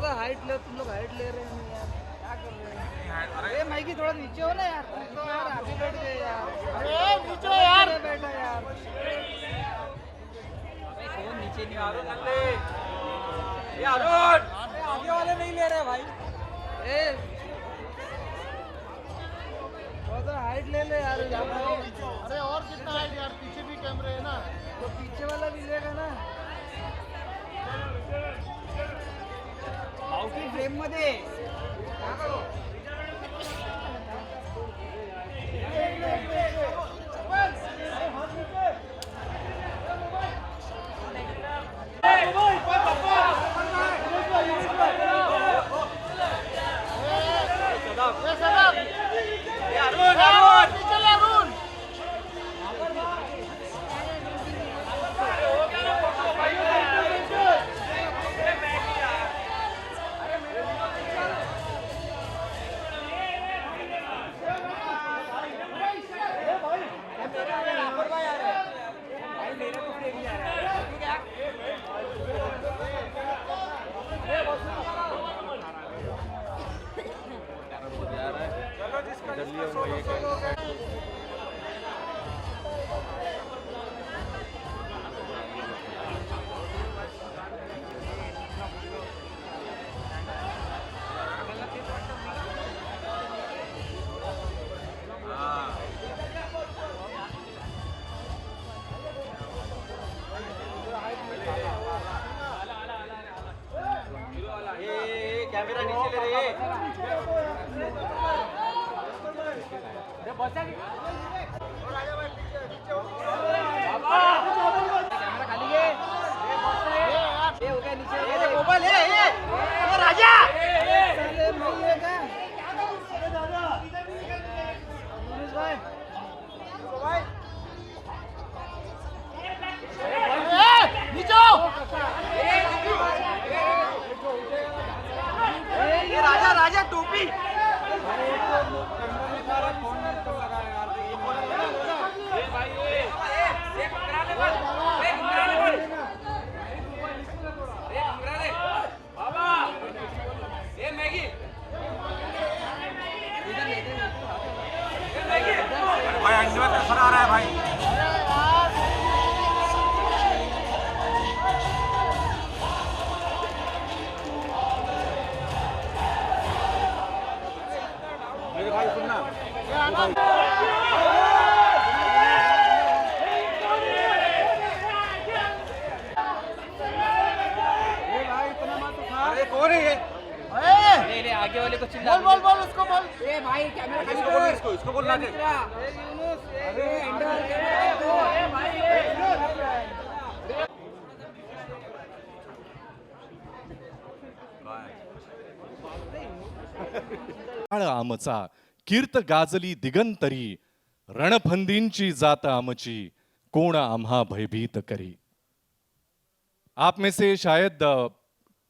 सा हाइट ले, तुम लोग हाइट ले रहे हैं यार, क्या कर रहे हैं? अरे माइकी थोड़ा नीचे हो ना यार, तुम तो यार आगे बैठ गए यार। अरे नीचे यार, बैठा यार। फोन नीचे नहीं आ रहा। ये अरुण, आगे वाले नहीं ले रहे भाई। ए थोड़ा सा हाइट ले ले यार। अरे और कितना हाइट यार, पीछे भी कैमरे है ना, तो पीछे वाला भी लेगा ना आउटी फ्रेम मध्ये। कैमरा नीचे ले रही है। कैमरा खाली है। ये हो गया नीचे। ये मोबाइल है ये राजा। साले नहीं है क्या? मनीष भाई ये राजा राजा टोपी। भाई अंडे में प्रेशर आ रहा है भाई। मेरे भाई सुनना अरे कौन है ये? ले आगे वाले को चिल्ला। बोल उसको बोल। ए भाई कैमरा खाली इसको बोल, इसको बोलना दे। अरे अंडर कैमरा भाई। आमचा कीर्त गाजली दिगंतरी, रणफंदींची जात आमची, कोण आम्हा भयभीत करी। आप में से शायद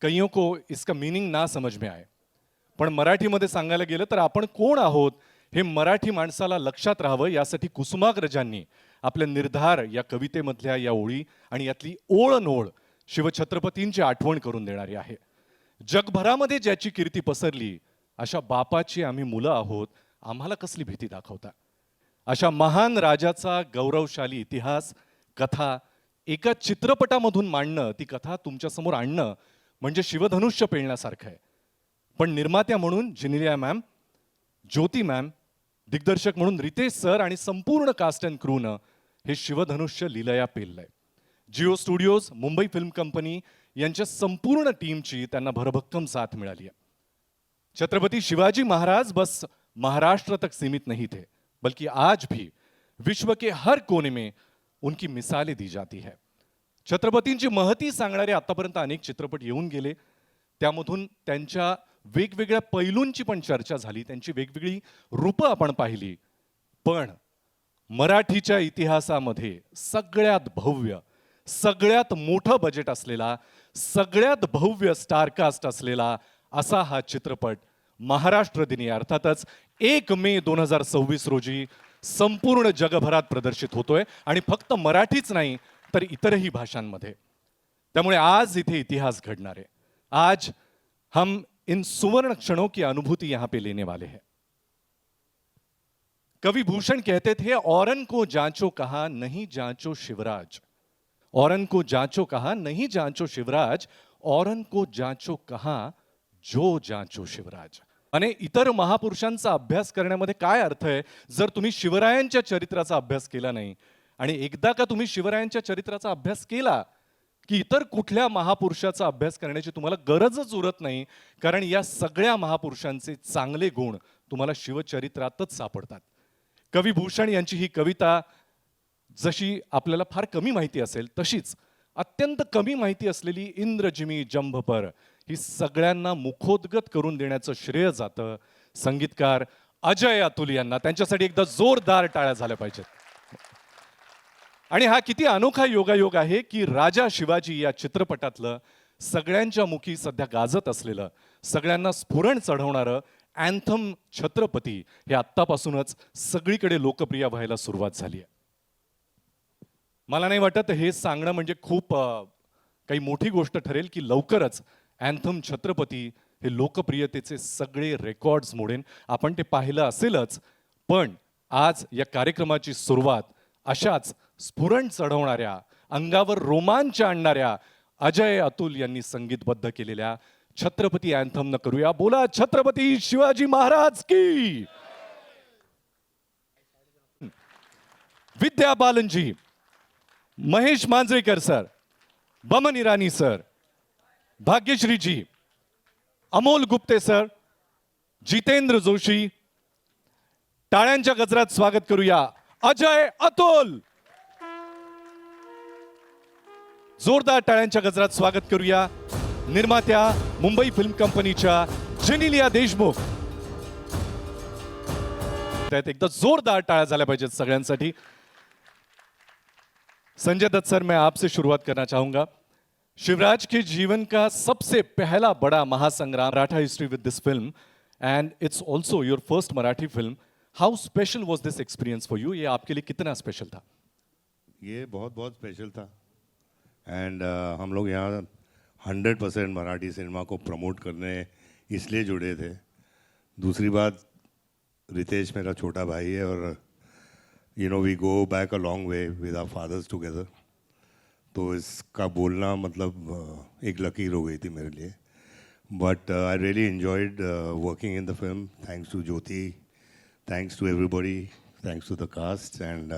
कईयों को इसका मीनिंग ना समझ में आए, पण मराठीमध्ये सांगायला गेलं तर आपण कोण आहोत हे मराठी माणसाला लक्षात राहावं यासाठी कुसुमाग्रजांनी आपल्या निर्धार या कवितेमधल्या या ओळी आणि यातली ओळनोळ शिवछत्रपतींची आठवण करून देणारी आहे। जगभरामध्ये ज्याची कीर्ती पसरली अशा बापाची आम्ही मुलं आहोत, आम्हाला कसली भीती दाखवता। अशा महान राजाचा गौरवशाली इतिहास कथा एका चित्रपटामधून मांडणं, ती कथा तुमच्या समोर आणणं म्हणजे शिवधनुष्य पेलण्यासारखं आहे। पण निर्मात्या म्हणून जिनिलिया मॅम, ज्योती मॅम, दिग्दर्शक म्हणून रितेश सर आणि संपूर्ण कास्ट अँड क्रूनं हे शिवधनुष्य लीलया पेललंय। Jio studios, Mumbai film company यांच्या संपूर्ण टीमची त्यांना भरभक्कम साथ मिळाली आहे। छत्रपति शिवाजी महाराज बस महाराष्ट्र तक सीमित नहीं थे, बल्कि आज भी विश्व के हर कोने में उनकी मिसालें दी जाती है। छत्रपतींची महती सांगणारे आतापर्यंत अनेक चित्रपट येऊन गेले, त्यामधून त्यांच्या वेगवेगळ्या पैलूंची पण चर्चा झाली, त्यांची वेगवेगळी रूपं आपण पाहिली। पण मराठीच्या इतिहासामध्ये सगळ्यात भव्य, सगळ्यात मोठं बजेट असलेला, सगळ्यात भव्य स्टारकास्ट असलेला असा हा चित्रपट महाराष्ट्र दिनी अर्थातच 1 मे 2026 रोजी संपूर्ण जगभरात प्रदर्शित होतोय आणि फक्त मराठीच नाही तर इतरही भाषांमध्ये। त्यामुळे आज इथे इतिहास घडणार आहे। आज हम इन सुवर्ण क्षणों की अनुभूति यहां पे लेने वाले हैं। कवि भूषण कहते थे, औरन को जांचो कहा नहीं जांचो शिवराज, औरन को जांचो कहा नहीं जांचो शिवराज, औरन को जांचो कहा जो जांचो शिवराज। आणि इतर महापुरुषांचा अभ्यास करण्यामध्ये काय अर्थ आहे जर तुम्ही शिवरायांच्या चरित्राचा अभ्यास केला नाही। आणि एकदा का तुम्ही शिवरायांच्या चरित्राचा अभ्यास केला की इतर कुठल्या महापुरुषाचा अभ्यास करण्याची तुम्हाला गरजच उरत नाही, कारण या सगळ्या महापुरुषांचे चांगले गुण तुम्हाला शिवचरित्रातच सापडतात। कवी भूषण यांची ही कविता जशी आपल्याला फार कमी माहिती असेल तशीच अत्यंत कमी माहिती असलेली इंद्रजिमी जंभपर ही सगळ्यांना मुखोद्गत करून देण्याचं श्रेय जातं संगीतकार अजय अतुल यांना। त्यांच्यासाठी एकदा जोरदार टाळ्या झाल्या पाहिजेत। आणि हा किती अनोखा योगायोग आहे की राजा शिवाजी या चित्रपटातलं सगळ्यांच्या मुखी सध्या गाजत असलेलं, सगळ्यांना स्फुरण चढवणारं अँथम छत्रपती हे आत्तापासूनच सगळीकडे लोकप्रिय व्हायला सुरुवात झाली आहे। मला नाही वाटत हे सांगणं म्हणजे खूप काही मोठी गोष्ट ठरेल की लवकरच अँथम छत्रपती हे लोकप्रियतेचे सगळे रेकॉर्ड्स मोडेन। आपण ते पाहिलं असेलच, पण आज या कार्यक्रमाची सुरुवात अशाच स्फुरण चढवणाऱ्या, अंगावर रोमांच आणणाऱ्या अजय अतुल यांनी संगीतबद्ध केलेल्या छत्रपती अँथम न करूया। बोला छत्रपती शिवाजी महाराज की। विद्या बालनजी, महेश मांजरेकर सर, बमन इरानी सर, भाग्यश्री जी, अमोल गुप्ते सर, जितेंद्र जोशी, टाळ्यांच्या गजरात स्वागत करूया अजय अतुल। जोरदार टाळ्यांच्या गजरात स्वागत करूया निर्मात्या मुंबई फिल्म कंपनीच्या जेनिलिया देशमुख। त्यात एकदा जोरदार टाळ्या झाल्या पाहिजेत सगळ्यांसाठी। संजय दत्त सर, मैं आपसे शुरुआत करना चाहूंगा। शिवराज के जीवन का सबसे पहला बड़ा महासंग्राम, Maratha history with this film, and it's also your first Marathi film. How special was this experience for you? ये आपके लिए कितना स्पेशल था? ये बहुत बहुत स्पेशल था। एंड हम लोग यहाँ 100% मराठी सिनेमा को प्रमोट करने इसलिए जुड़े थे। दूसरी बात, रितेश मेरा छोटा भाई है और we go back a long way with our fathers together. तो इसका बोलना मतलब एक लकीर हो गई थी मेरे लिए। But I really enjoyed working in the film. Thanks to Jyoti, thanks to everybody, thanks to the cast. And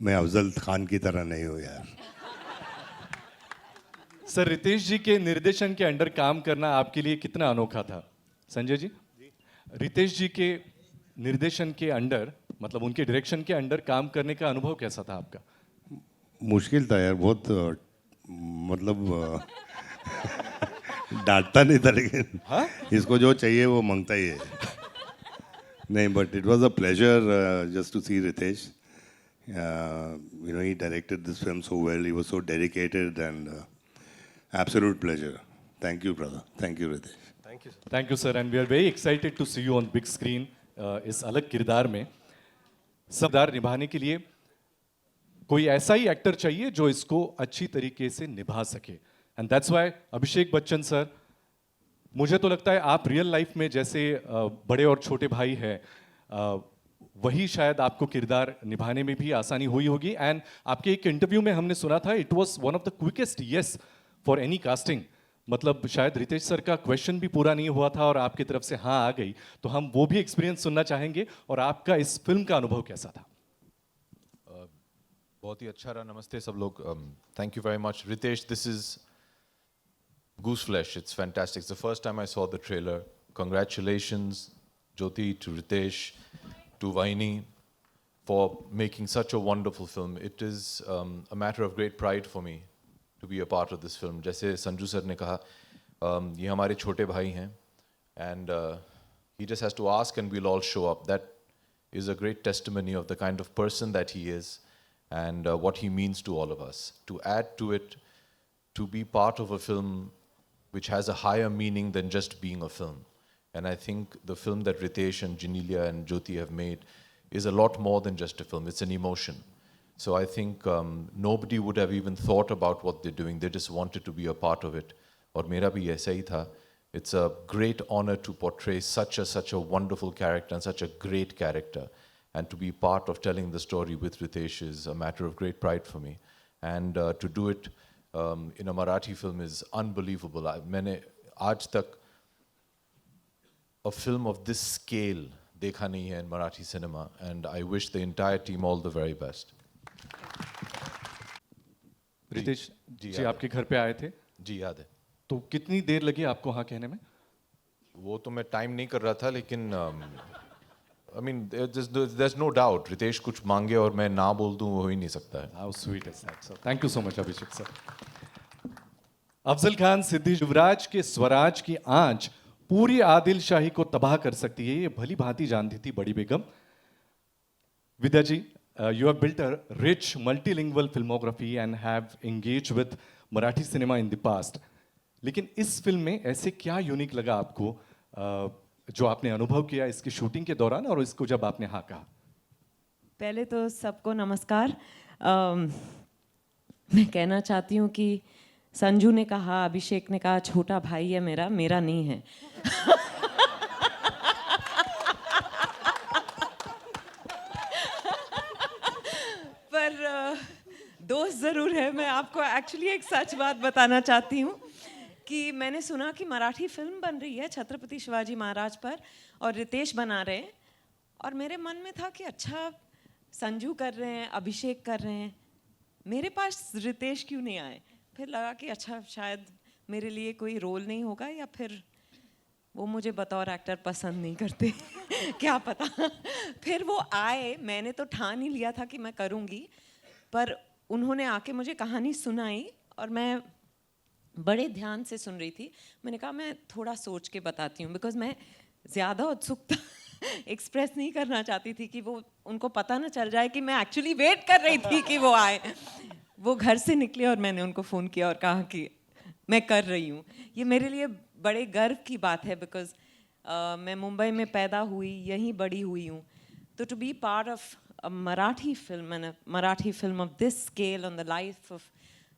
मैं अफजल खान की तरह नहीं हूँ यार। सर, रितेश जी के निर्देशन के अंडर काम करना आपके लिए कितना अनोखा था? संजय जी, रितेश जी के निर्देशन के अंडर, मतलब उनके डायरेक्शन के अंडर काम करने का अनुभव कैसा था आपका? मुश्किल था यार बहुत। मतलब डांटता नहीं था, लेकिन इसको जो चाहिए वो मांगता ही है। नहीं, but it was a pleasure just to see Ritesh. He directed this film so well. He was so dedicated and absolute pleasure. Thank you, brother. Thank you, Ritesh. Thank you, thank you sir, and we are very excited to see you on big screen. इस अलग किरदार में किरदार निभाने के लिए कोई ऐसा ही actor चाहिए जो इसको अच्छी तरीके से निभा सके, एंड दैट्स व्हाई अभिषेक बच्चन सर, मुझे तो लगता है आप रियल लाइफ में जैसे बड़े और छोटे भाई हैं, वही शायद आपको किरदार निभाने में भी आसानी हुई होगी। एंड आपके एक इंटरव्यू में हमने सुना था इट वाज one of the quickest yes for any casting. मतलब शायद रितेश सर का क्वेश्चन भी पूरा नहीं हुआ था और आपकी तरफ से हाँ आ गई, तो हम वो भी एक्सपीरियंस सुनना चाहेंगे। और आपका इस फिल्म का अनुभव कैसा था? बहुत ही अच्छा रहा। नमस्ते सब लोग। Thank you very much Ritesh. This is Goose Flesh. It's fantastic. It's the first time I saw the trailer. Congratulations, Jyoti, to Ritesh, to Vaini, for making such a wonderful film. It is a matter of great pride for me to be a part of this film. जैसे Sanju sir ने कहा, ये हमारे छोटे भाई हैं, and he just has to ask and we'll all show up. That is a great testimony of the kind of person that he is and what he means to all of us. To add to it, to be part of a film which has a higher meaning than just being a film. And I think the film that Ritesh and Janelia and Jyoti have made is a lot more than just a film. It's an emotion. So I think nobody would have even thought about what they're doing. They just wanted to be a part of it. और मेरा भी ऐसा ही था. It's a great honor to portray such a wonderful character and such a great character. And to be part of telling the story with Ritesh is a matter of great pride for me. And to do it in a Marathi film is unbelievable. मैंने आज तक a film of this scale देखा नहीं है in Marathi cinema, and I wish the entire team all the very best. Riteish जी, जी आपके घर पे आए थे, जी याद है. तो कितनी देर लगी आपको हाँ कहने में? वो तो मैं टाइम नहीं कर रहा था, लेकिन I mean there's no doubt Riteish कुछ मांगे और मैं ना बोल दूं वो हो ही नहीं सकता है. How sweet is that, sir? Thank you so much, Abhishek sir. Afzal Khan सिद्धि युवराज के स्वराज की आंच पूरी आदिल शाही को तबाह कर सकती है, ये भली भांति जानती थी बड़ी बेगम. विद्या जी, you have built a rich multilingual filmography and have engaged with Marathi cinema in the past. लेकिन इस फिल्म में ऐसे क्या यूनिक लगा आपको जो आपने अनुभव किया इसकी शूटिंग के दौरान और इसको जब आपने हाँ कहा? पहले तो सबको नमस्कार. मैं कहना चाहती हूँ कि संजू ने कहा, अभिषेक ने कहा छोटा भाई है मेरा, मेरा नहीं है. पर दोस्त ज़रूर है. मैं आपको एक्चुअली एक सच बात बताना चाहती हूँ कि मैंने सुना कि मराठी फिल्म बन रही है छत्रपति शिवाजी महाराज पर और रितेश बना रहे हैं, और मेरे मन में था कि अच्छा संजू कर रहे हैं, अभिषेक कर रहे हैं, मेरे पास रितेश क्यों नहीं आए. फिर लगा कि अच्छा शायद मेरे लिए कोई रोल नहीं होगा, या फिर वो मुझे बतौर एक्टर पसंद नहीं करते. क्या पता. फिर वो आए, मैंने तो ठान ही लिया था कि मैं करूँगी, पर उन्होंने आके मुझे कहानी सुनाई और मैं बड़े ध्यान से सुन रही थी. मैंने कहा मैं थोड़ा सोच के बताती हूँ, बिकॉज मैं ज़्यादा उत्सुकता एक्सप्रेस नहीं करना चाहती थी कि वो उनको पता ना चल जाए कि मैं एक्चुअली वेट कर रही थी कि वो आए. वो घर से निकले और मैंने उनको फ़ोन किया और कहा कि मैं कर रही हूँ. ये मेरे लिए बड़े गर्व की बात है, बिकॉज मैं मुंबई में पैदा हुई, यहीं बड़ी हुई हूँ. तो to be part of a Marathi film and a Marathi film of this scale on the life of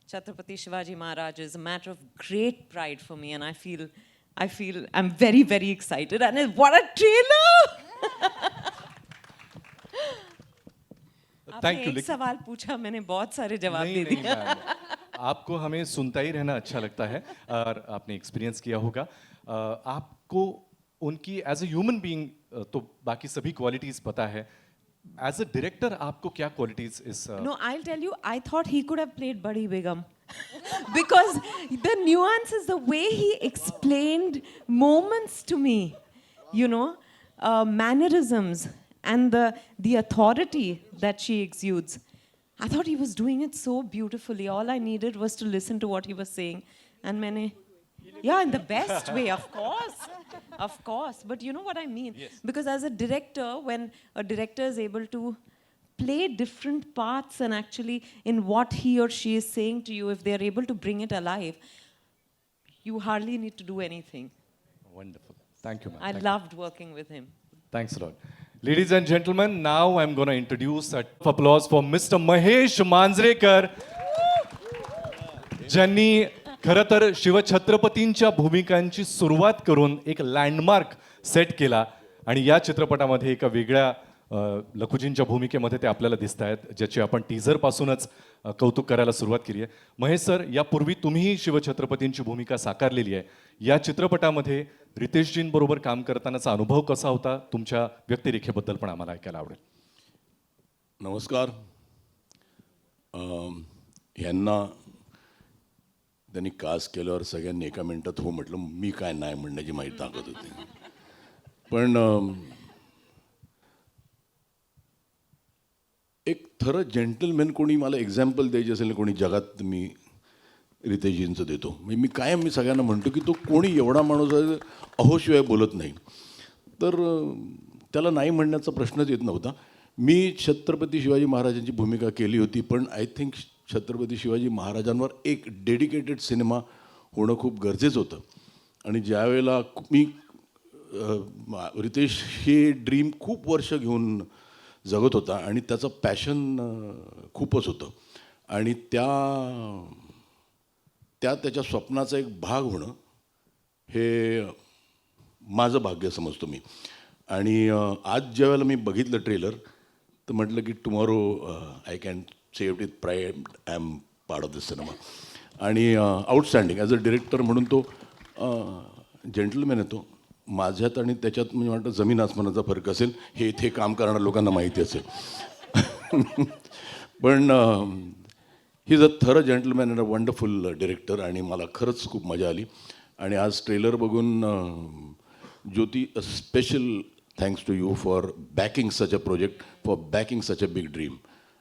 Chhatrapati Shivaji Maharaj is a matter of great pride for me, and I feel I'm very, very excited. And what a trailer! Thank you. एक सवाल पूछा, मैंने बहुत सारे जवाब नहीं, दे नहीं, दिए. Ma'am. आपको हमें सुनता ही रहना अच्छा लगता है और आपने एक्सपीरियंस किया होगा. आपको उनकी एज ए ह्यूमन बीइंग तो बाकी सभी क्वालिटीज पता है. As a director, आपको क्या qualities is? No, I'll tell you, I thought he could have played Badi Begum. Because the nuances, the way he explained moments to me, you know, mannerisms and the authority that she exudes. I thought he was doing it so beautifully. All I needed was to listen to what he was saying. And Maine, yeah, in the best way, of course. Of course, but you know what I mean? Yes. Because as a director, when a director is able to play different parts and actually in what he or she is saying to you, if they are able to bring it alive, you hardly need to do anything. Wonderful. Thank you, ma'am. I loved working with him. Thanks a lot. Ladies and gentlemen, now I'm going to introduce a applause for Mr. Mahesh Manjrekar. ज्यांनी खरं तर शिवछत्रपतींच्या भूमिकांची सुरुवात करून एक landmark set केला आणि या चित्रपटामध्ये एका वेगळ्या लखुजींच्या भूमिकेमध्ये ते आपल्याला दिसत आहेत, ज्याची आपण टीझर पासूनच कौतुक करायला सुरुवात केली आहे. महेश सर, यापूर्वी तुम्हीही शिवछत्रपतींची भूमिका साकारलेली आहे. या चित्रपटामध्ये रितेशजींबरोबर काम करतानाचा अनुभव कसा होता? तुमच्या व्यक्तिरेखेबद्दल पण आम्हाला ऐकायला आवडेल. नमस्कार. यांना त्यांनी कास्ट केल्यावर सगळ्यांनी एका मिनिटात हो म्हटलं. मी काय नाही म्हणण्याची माझी ताकद होती. पण एक खरं जेंटलमॅन कोणी मला एक्झाम्पल द्यायची असेल कोणी जगात, मी रितेशजींचं देतो. मी कायम मी सगळ्यांना म्हणतो की तो कोणी एवढा माणूस आहे अहोशिवाय बोलत नाही, तर त्याला नाही म्हणण्याचा प्रश्नच येत नव्हता. मी छत्रपती शिवाजी महाराजांची भूमिका केली होती, पण आय थिंक छत्रपती शिवाजी महाराजांवर एक डेडिकेटेड सिनेमा होणं खूप गरजेचं होतं. आणि ज्यावेळेला मी रितेश हे ड्रीम खूप वर्ष घेऊन जगत होता आणि त्याचं पॅशन खूपच होतं, आणि त्याच्या स्वप्नाचा एक भाग होणं हे माझं भाग्य समजतो मी. आणि आज ज्या वेळेला मी बघितलं ट्रेलर तर म्हटलं की tomorrow I can say it with pride I am part of this cinema. आणि आउटस्टँडिंग ॲज अ डिरेक्टर म्हणून तो जेंटलमॅन आहे तो. माझ्यात आणि त्याच्यात म्हणजे वाटतं जमीन आसमानाचा फरक असेल हे इथे काम करणाऱ्या लोकांना माहिती असेल. पण ही इज अ थर gentleman and a wonderful director आणि मला खरंच खूप मजा आली. आणि आज ट्रेलर बघून Jyoti a special thanks to you for backing such a project, for backing such a big dream.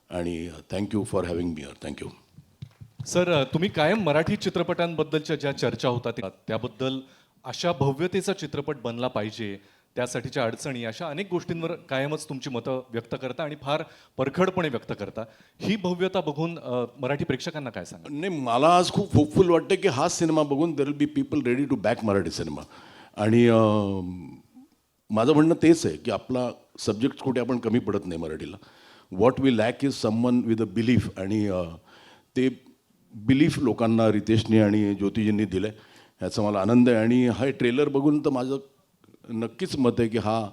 आणि thank you for having me here. Thank you. Sir तुम्ही कायम मराठी चित्रपटांबद्दलच्या ज्या चर्चा होतात त्याबद्दल अशा भव्यतेचा चित्रपट बनला पाहिजे, त्यासाठीच्या अडचणी, अशा अनेक गोष्टींवर कायमच तुमची मतं व्यक्त करता आणि फार परखडपणे व्यक्त करता. ही भव्यता बघून मराठी प्रेक्षकांना काय सांगा? नाही, मला आज खूप होपफुल वाटतं की हा सिनेमा बघून there will be people ready to back Marathi cinema. आणि माझं म्हणणं तेच आहे की आपला सब्जेक्ट कुठे आपण कमी पडत नाही मराठीला. What we lack is someone with a belief. आणि ते बिलीफ लोकांना रितेशने आणि ज्योतिजींनी दिलं आहे, ह्याचा मला आनंद आहे. आणि हा ट्रेलर बघून तर माझं नक्कीच मत आहे की हा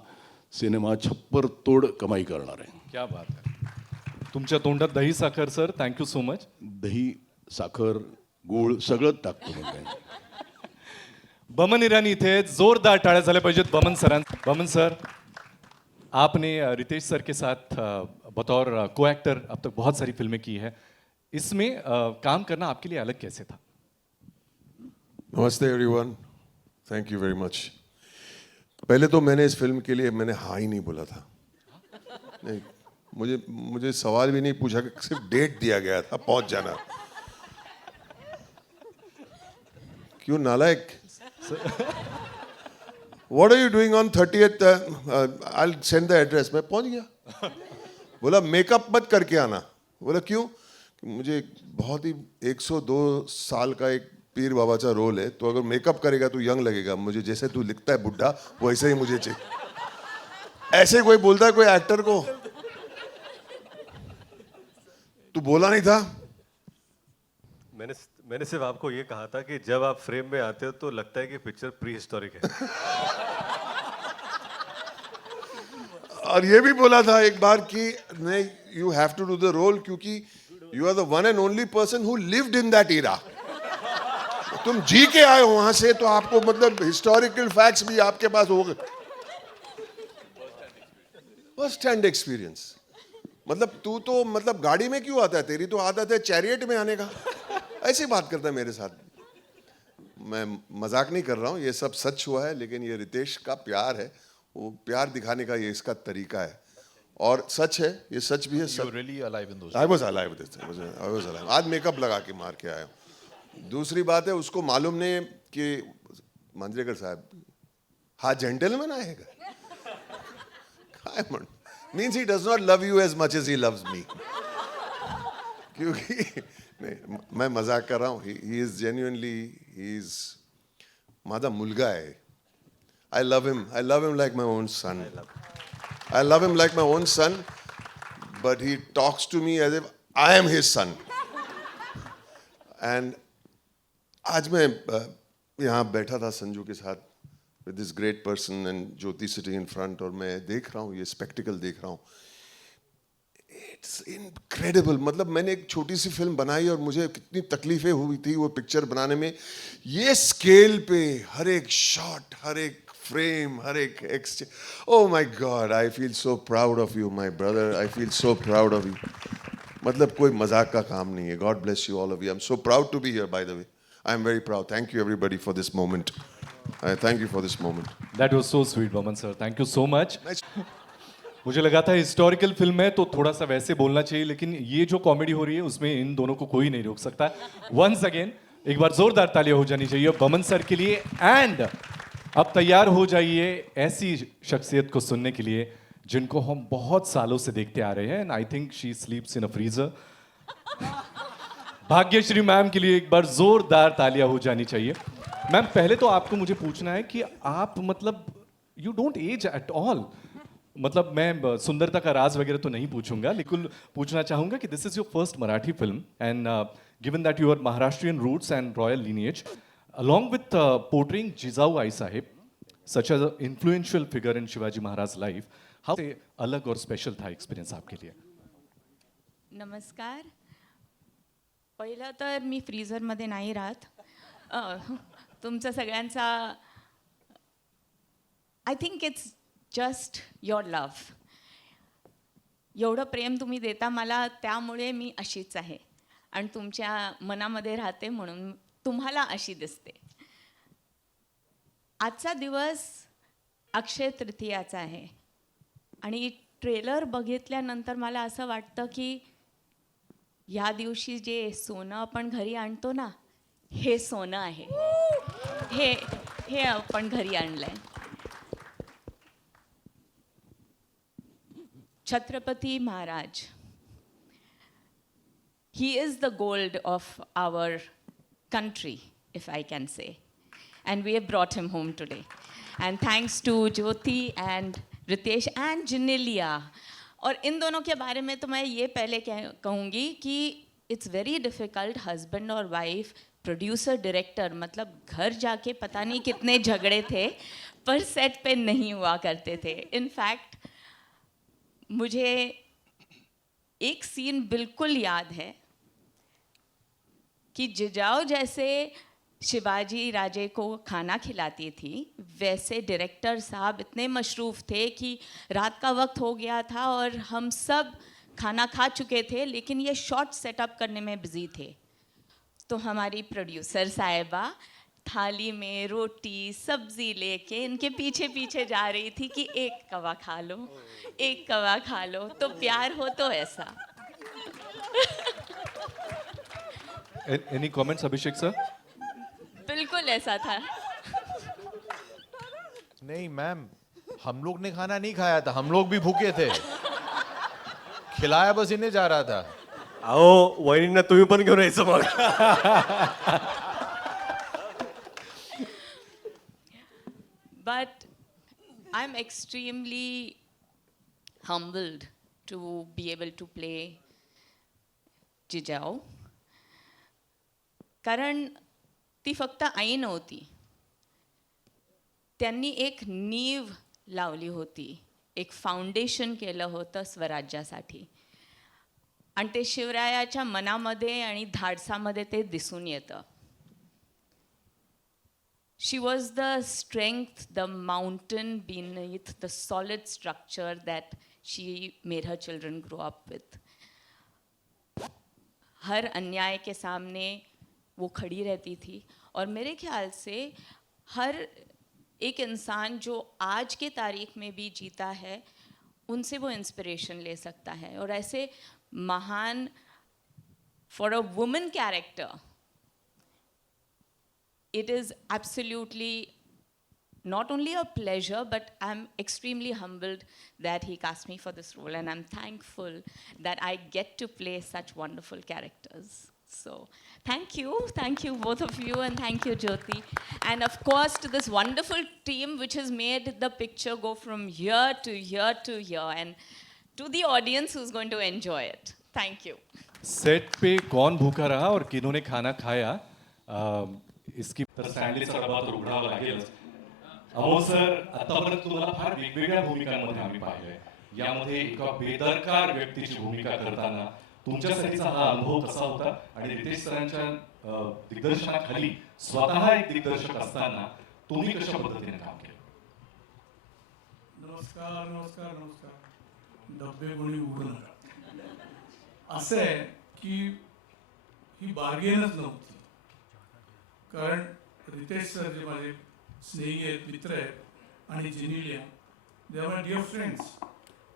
सिनेमा छप्पर तोड कमाई करणार आहे. क्या बात आहे. तुमच्या तोंडात दही साखर सर. Thank you so much. दही, साखर, गूळ सगळंच टाकतो मग काय. बमन ईरानी इथे जोरदार टाळ्या झाल्या पाहिजेत बमन सरांना. बमन सर, आपने रितेश सर के साथ बतौर को एक्टर अब तक बहुत सारी फिल्में की है. इसमें काम करना आपके लिए अलग कैसे था? नमस्ते everyone, thank you very much. पहले तो मैंने इस फिल्म के लिए मैंने हाँ ही नहीं बोला था. नहीं, मुझे सवाल भी नहीं पूछा कि सिर्फ डेट दिया गया था पहुंच जाना. क्यों नालायक? What are you doing on 30th? I'll send the address. मैं पहुंच गया. बोला मेकअप मत करके आना. बोला क्यों? मुझे बहुत ही 102 साल का एक पीर बाबाचा रोल है, तो अगर मेकअप करेगा तो यंग लगेगा. मुझे जैसे तू लिखता है बुढ़ा वैसे ही मुझे चाहिए. ऐसे कोई बोलता है कोई एक्टर को? तू बोला नहीं था? मैंने सिर्फ आपको ये कहा था कि जब आप फ्रेम में आते हो तो लगता है कि पिक्चर प्री हिस्टोरिक है. और ये भी बोला था एक बार कि नहीं, you have to do the role क्योंकि you are the one and only person who lived in that era. तुम जी के आए हो वहां से, तो आपको मतलब हिस्टोरिकल फैक्ट्स भी आपके पास हो गए. First hand experience. मतलब तू तो मतलब गाड़ी में क्यों आता है? तेरी तो आदत है चैरियट में आने का. ऐसी बात करता है मेरे साथ. मैं मजाक नहीं कर रहा हूँ, ये सब सच हुआ है. लेकिन ये रितेश का प्यार है, वो प्यार दिखाने का ये इसका तरीका है. और सच है, ये सच भी है. You were really alive in those I was alive with this. I was alive. आज मेकअप लगा के मार के आया हूँ. दूसरी बात है, उसको मालूम नहीं कि मांजरेकर साहब हा जेंटलमैन आएगा. काय म्हण means he does not love you as much as he loves me. क्योंकि नहीं, मैं मजाक कर रहा हूँ. He is genuinely, he is माझा मुलगा है. I love him like my own son. I love him like my own son, but he talks to me as if I am his son. And आज मैं यहाँ बैठा था संजू के साथ with this great person and Jyoti sitting in front, और मैं देख रहा हूँ, ये spectacle देख रहा हूँ. It's incredible. मतलब मैंने एक छोटी सी फिल्म बनाई और मुझे कितनी तकलीफें हुई थी वो पिक्चर बनाने में. ये स्केल पे हर एक शॉट, हर एक frame, हर एक exchange. Oh my God, I feel so proud of you, my brother. I feel so proud of you. मतलब कोई मजाक का काम नहीं है. God bless you all of you. I'm so proud to be here, by the way. I'm very proud. Thank you everybody for this moment. Thank you for this moment. That was so sweet, Baman sir. Thank you so much. मुझे लगा था historical film है तो थोड़ा सा वैसे बोलना चाहिए, लेकिन ये जो कॉमेडी हो रही है उसमें इन दोनों को कोई नहीं रोक सकता. वंस अगेन एक बार जोरदार तालियां हो जानी चाहिए बमन सर के लिए. एंड अब तैयार हो जाइए ऐसी शख्सियत को सुनने के लिए जिनको हम बहुत सालों से देखते आ रहे हैं. And I think she sleeps in a freezer. Bhagyashree ma'am के लिए एक बार जोरदार तालियां हो जानी चाहिए. मैम पहले तो आपको मुझे पूछना है कि आप मतलब you don't age at all. मतलब मैं सुंदरता का राज वगैरह तो नहीं पूछूंगा, लेकिन पूछना चाहूंगा कि this is your first Marathi film and given that you are Maharashtrian roots and royal lineage, along with portraying Jijau Ai Sahib, such as an influential figure in Shivaji Maharaj's life, how से अलग और स्पेशल था experience आपके लिए? नमस्कार. पहिलं तर मी फ्रीझरमध्ये नाही राहत. तुमचं सगळ्यांचा I think it's just your love. एवढं प्रेम तुम्ही देता मला, त्यामुळे मी अशीच आहे आणि तुमच्या मनामध्ये राहते म्हणून तुम्हाला अशी दिसते. आजचा दिवस अक्षय तृतीयाचा आहे आणि ट्रेलर बघितल्यानंतर मला असं वाटतं की या दिवशी जे सोनं आपण घरी आणतो ना, हे सोनं आहे. हे आपण घरी आणलंय. Chhatrapati Maharaj, he is the gold of our country, if I can say. And we have brought him home today. And thanks to Jyoti and Ritesh and Genelia. और इन दोनों के बारे में तो मैं ये पहले कहूँगी कि इट्स वेरी डिफ़िकल्ट हस्बैंड और वाइफ, प्रोड्यूसर डायरेक्टर, मतलब घर जाके पता नहीं कितने झगड़े थे पर सेट पे नहीं हुआ करते थे. इनफैक्ट मुझे एक सीन बिल्कुल याद है कि जिजाऊ जैसे शिवाजी राजे को खाना खिलाती थी, वैसे डायरेक्टर साहब इतने मशरूफ़ थे कि रात का वक्त हो गया था और हम सब खाना खा चुके थे, लेकिन ये शॉट सेटअप करने में बिज़ी थे. तो हमारी प्रोड्यूसर साहिबा थाली में रोटी सब्ज़ी लेके इनके पीछे पीछे जा रही थी कि एक कवा खा लो, एक कवा खा लो. तो प्यार हो तो ऐसा. Any comments, Abhishek sir? बिल्कुल ऐसा था. नहीं मैम, हम लोग ने खाना नहीं खाया था, हम लोग भी भूखे थे. खिलाया बस इन्हें जा रहा था. अहो वहिनींना तुम्ही पण घेऊन यायचं मग. But I'm extremely humbled to be able to play Jijau. कारण ती फक्त आई नव्हती, त्यांनी एक नीव लावली होती, एक फाउंडेशन केलं होतं स्वराज्यासाठी आणि ते शिवरायाच्या मनामध्ये आणि धाडसामध्ये ते दिसून येतं. She was the strength, the mountain beneath the solid structure that she made her children grow up with. हर अन्याय के सामने वो खड़ी रहती थी और मेरे ख्याल से हर एक इंसान जो आज के तारीख में भी जीता है, उनसे वो इंस्पिरेशन ले सकता है. और ऐसे महान, for a woman character, it is absolutely not only a pleasure, but I'm extremely humbled that he cast me for this role, and I'm thankful that I get to play such wonderful characters. So thank you both of you, and thank you Jyoti, and of course to this wonderful team which has made the picture go from here to here to here, and to the audience who's going to enjoy it. Thank you. Set पे कौन भूखा रहा और किन्होंने खाना खाया, इसकी तर सँडविचचा डबा तर उघडावा लागेलच. अहो सर, आतापर्यंत तुम्हाला फार वेगवेगळ्या भूमिकांमध्ये आम्ही पाहिलंय. यामध्ये एका बेदरकार व्यक्तीची भूमिका करताना तुमच्यासाठीचा हा अनुभव कसा होता आणि रितेश सरांच्या दिग्दर्शनाखाली स्वतः एक दिग्दर्शक असताना तुम्ही कशा पद्धतीने काम केलं? नमस्कार नमस्कार नमस्कार. डब्बे कोणी उघडू नका. असं आहे की ही बार्गेनच नव्हती. कारण रितेश सर जे माझे स्नेही आहेत, मित्र आहेत, आणि Genelia, they are my dear friends.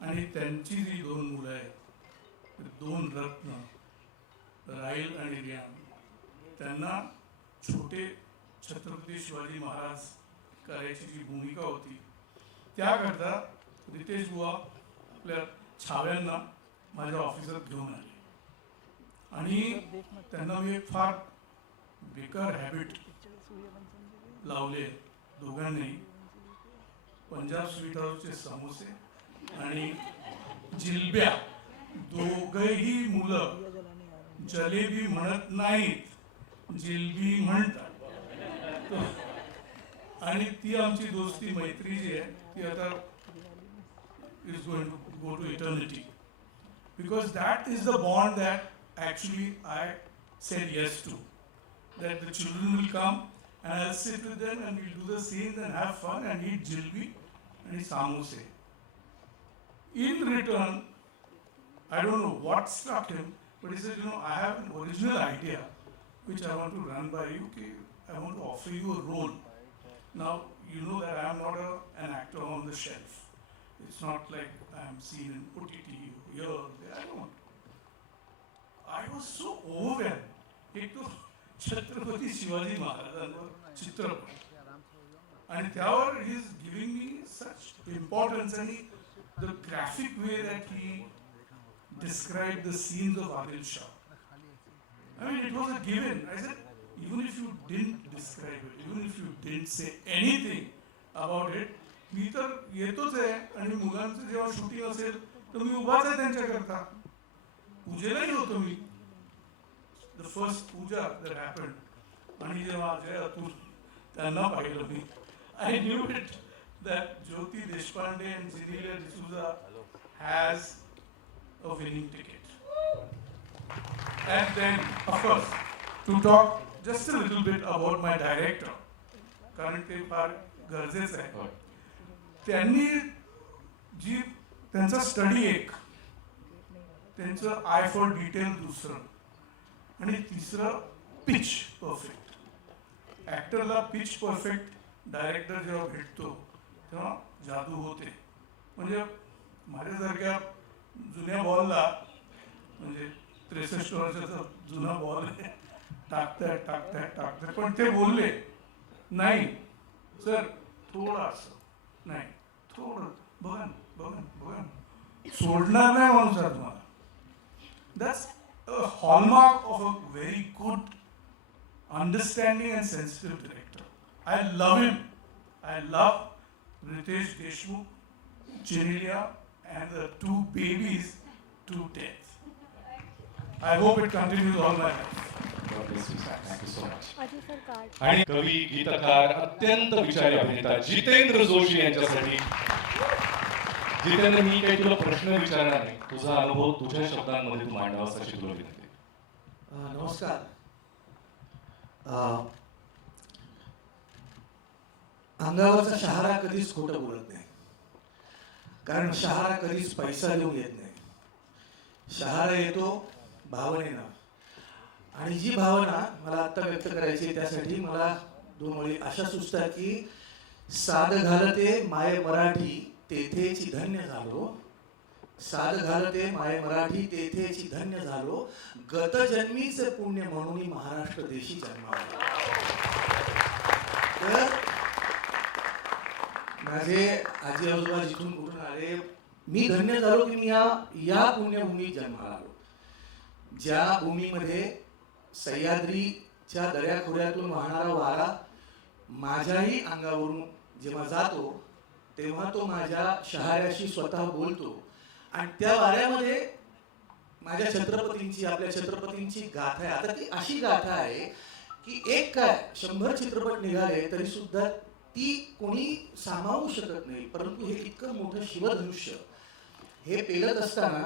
आणि त्यांची जी दोन मुलं आहेत, दोन रत्न, राहील आणि रियान, त्यांना छोटे छत्रपती शिवाजी महाराज करायची जी भूमिका होती, त्याकरता रितेश बुवा आपल्या छाव्यांना माझ्या ऑफिसात घेऊन आले. आणि त्यांना मी एक फार बेकार हॅबिट लावले दोघांनी. पंजाब स्वीट हाऊसचे समोसे आणि जिलब्या, दोघंही मुलं जलेबी म्हणत नाहीत, जिलबी म्हणतात. आणि ती आमची दोस्ती मैत्री जी आहे ती आता is going to go to eternity because that is the bond that actually I said yes to that the children will come and I'll sit with them and we'll do the scenes and have fun and eat jilbi and eat samosa. In return, I don't know what struck him, but he said, I have an original idea which I want to run by you. Okay, I want to offer you a role. Now, you know that I am not an actor on the shelf. It's not like I am seen in OTT here or there. I don't. I was so overwhelmed. एक तो छत्रपती शिवाजी महाराजांवर चित्रपट आणि त्यावर he is giving me such importance आणि the graphic way that he describe the scenes of Adil Shah I mean it was a given I said even if you didn't describe it even if you didn't say anything about it मी तर येतोच आहे आणि मुलांचं जेव्हा shooting असेल तर मी उभाच आहे त्यांच्याकरता पूजेलाही होतो मी the first puja that happened आणि जेव्हा अजय अतुल त्यांना पाहिलं मी I knew it that Jyoti Deshpande and Genelia D'Souza has a winning ticket. And then of course to talk just a little bit about my director कारण ते फार गरजेचं आहे त्यांनी जी त्यांचा स्टडी एक त्यांचं आय फॉर डिटेल दुसरं आणि तिसरं पिच परफेक्ट ॲक्टरला पिच परफेक्ट डायरेक्टर जेव्हा भेटतो तेव्हा जादू होते म्हणजे माझ्यासारख्या जुन्या बॉलला म्हणजे 63 वर्षाचा जुना बॉल आहे टाकताय पण ते बोलले नाही सर थोडं असं नाही थोडं बघा सोडणार नाही माणूस तुम्हाला that's a hallmark of a very good, understanding and sensitive director. I love him. I love Ritesh Deshmukh, Genelia, and the two babies to death. I hope it continues all my life. Thank you so much. आणि कवी गीतकार अत्यंत विचारी अभिनेता जितेंद्र जोशी यांच्यासाठी जितेंद्र मी काही तुला प्रश्न विचारणार नाही तुझा अनुभव तुझ्या शब्दांमध्ये तू मांडावास अशी तुला विनंती नमस्कार अंगावरचा शहारा कधीच खोटं बोलत नाही कारण शहारा कधीच पैसा देऊन येत नाही शहारा येतो भावनेनं आणि जी भावना मला आत्ता व्यक्त करायची त्यासाठी मला 2 ओळी अशा सुचतात की साध घालते माय मराठी तेथेची धन्य झालो साध घालते माय मराठी तेथेची धन्य झालो गत जन्मीचे पुण्य म्हणून महाराष्ट्र देशी जन्मावलो तर माझे आजी आजोबा जिथून कुठून आले मी धन्य झालो की मी या पुण्यभूमीत जन्माला आलो ज्या भूमीमध्ये सह्याद्रीच्या दऱ्याखोऱ्यातून वाहणारा वारा माझ्याही अंगावरून जेव्हा जातो तेव्हा तो माझ्या शहाऱ्याशी स्वतः बोलतो आणि त्या वाऱ्यामध्ये माझ्या छत्रपतींची आपल्या छत्रपतींची गाथा आहे आता ती अशी गाथा आहे की एक काय 100 चित्रपट निघाले तरी सुद्धा ती कोणी सामावू शकत नाही परंतु हे इतकं मोठं शिवधनुष्य हे पेलत असताना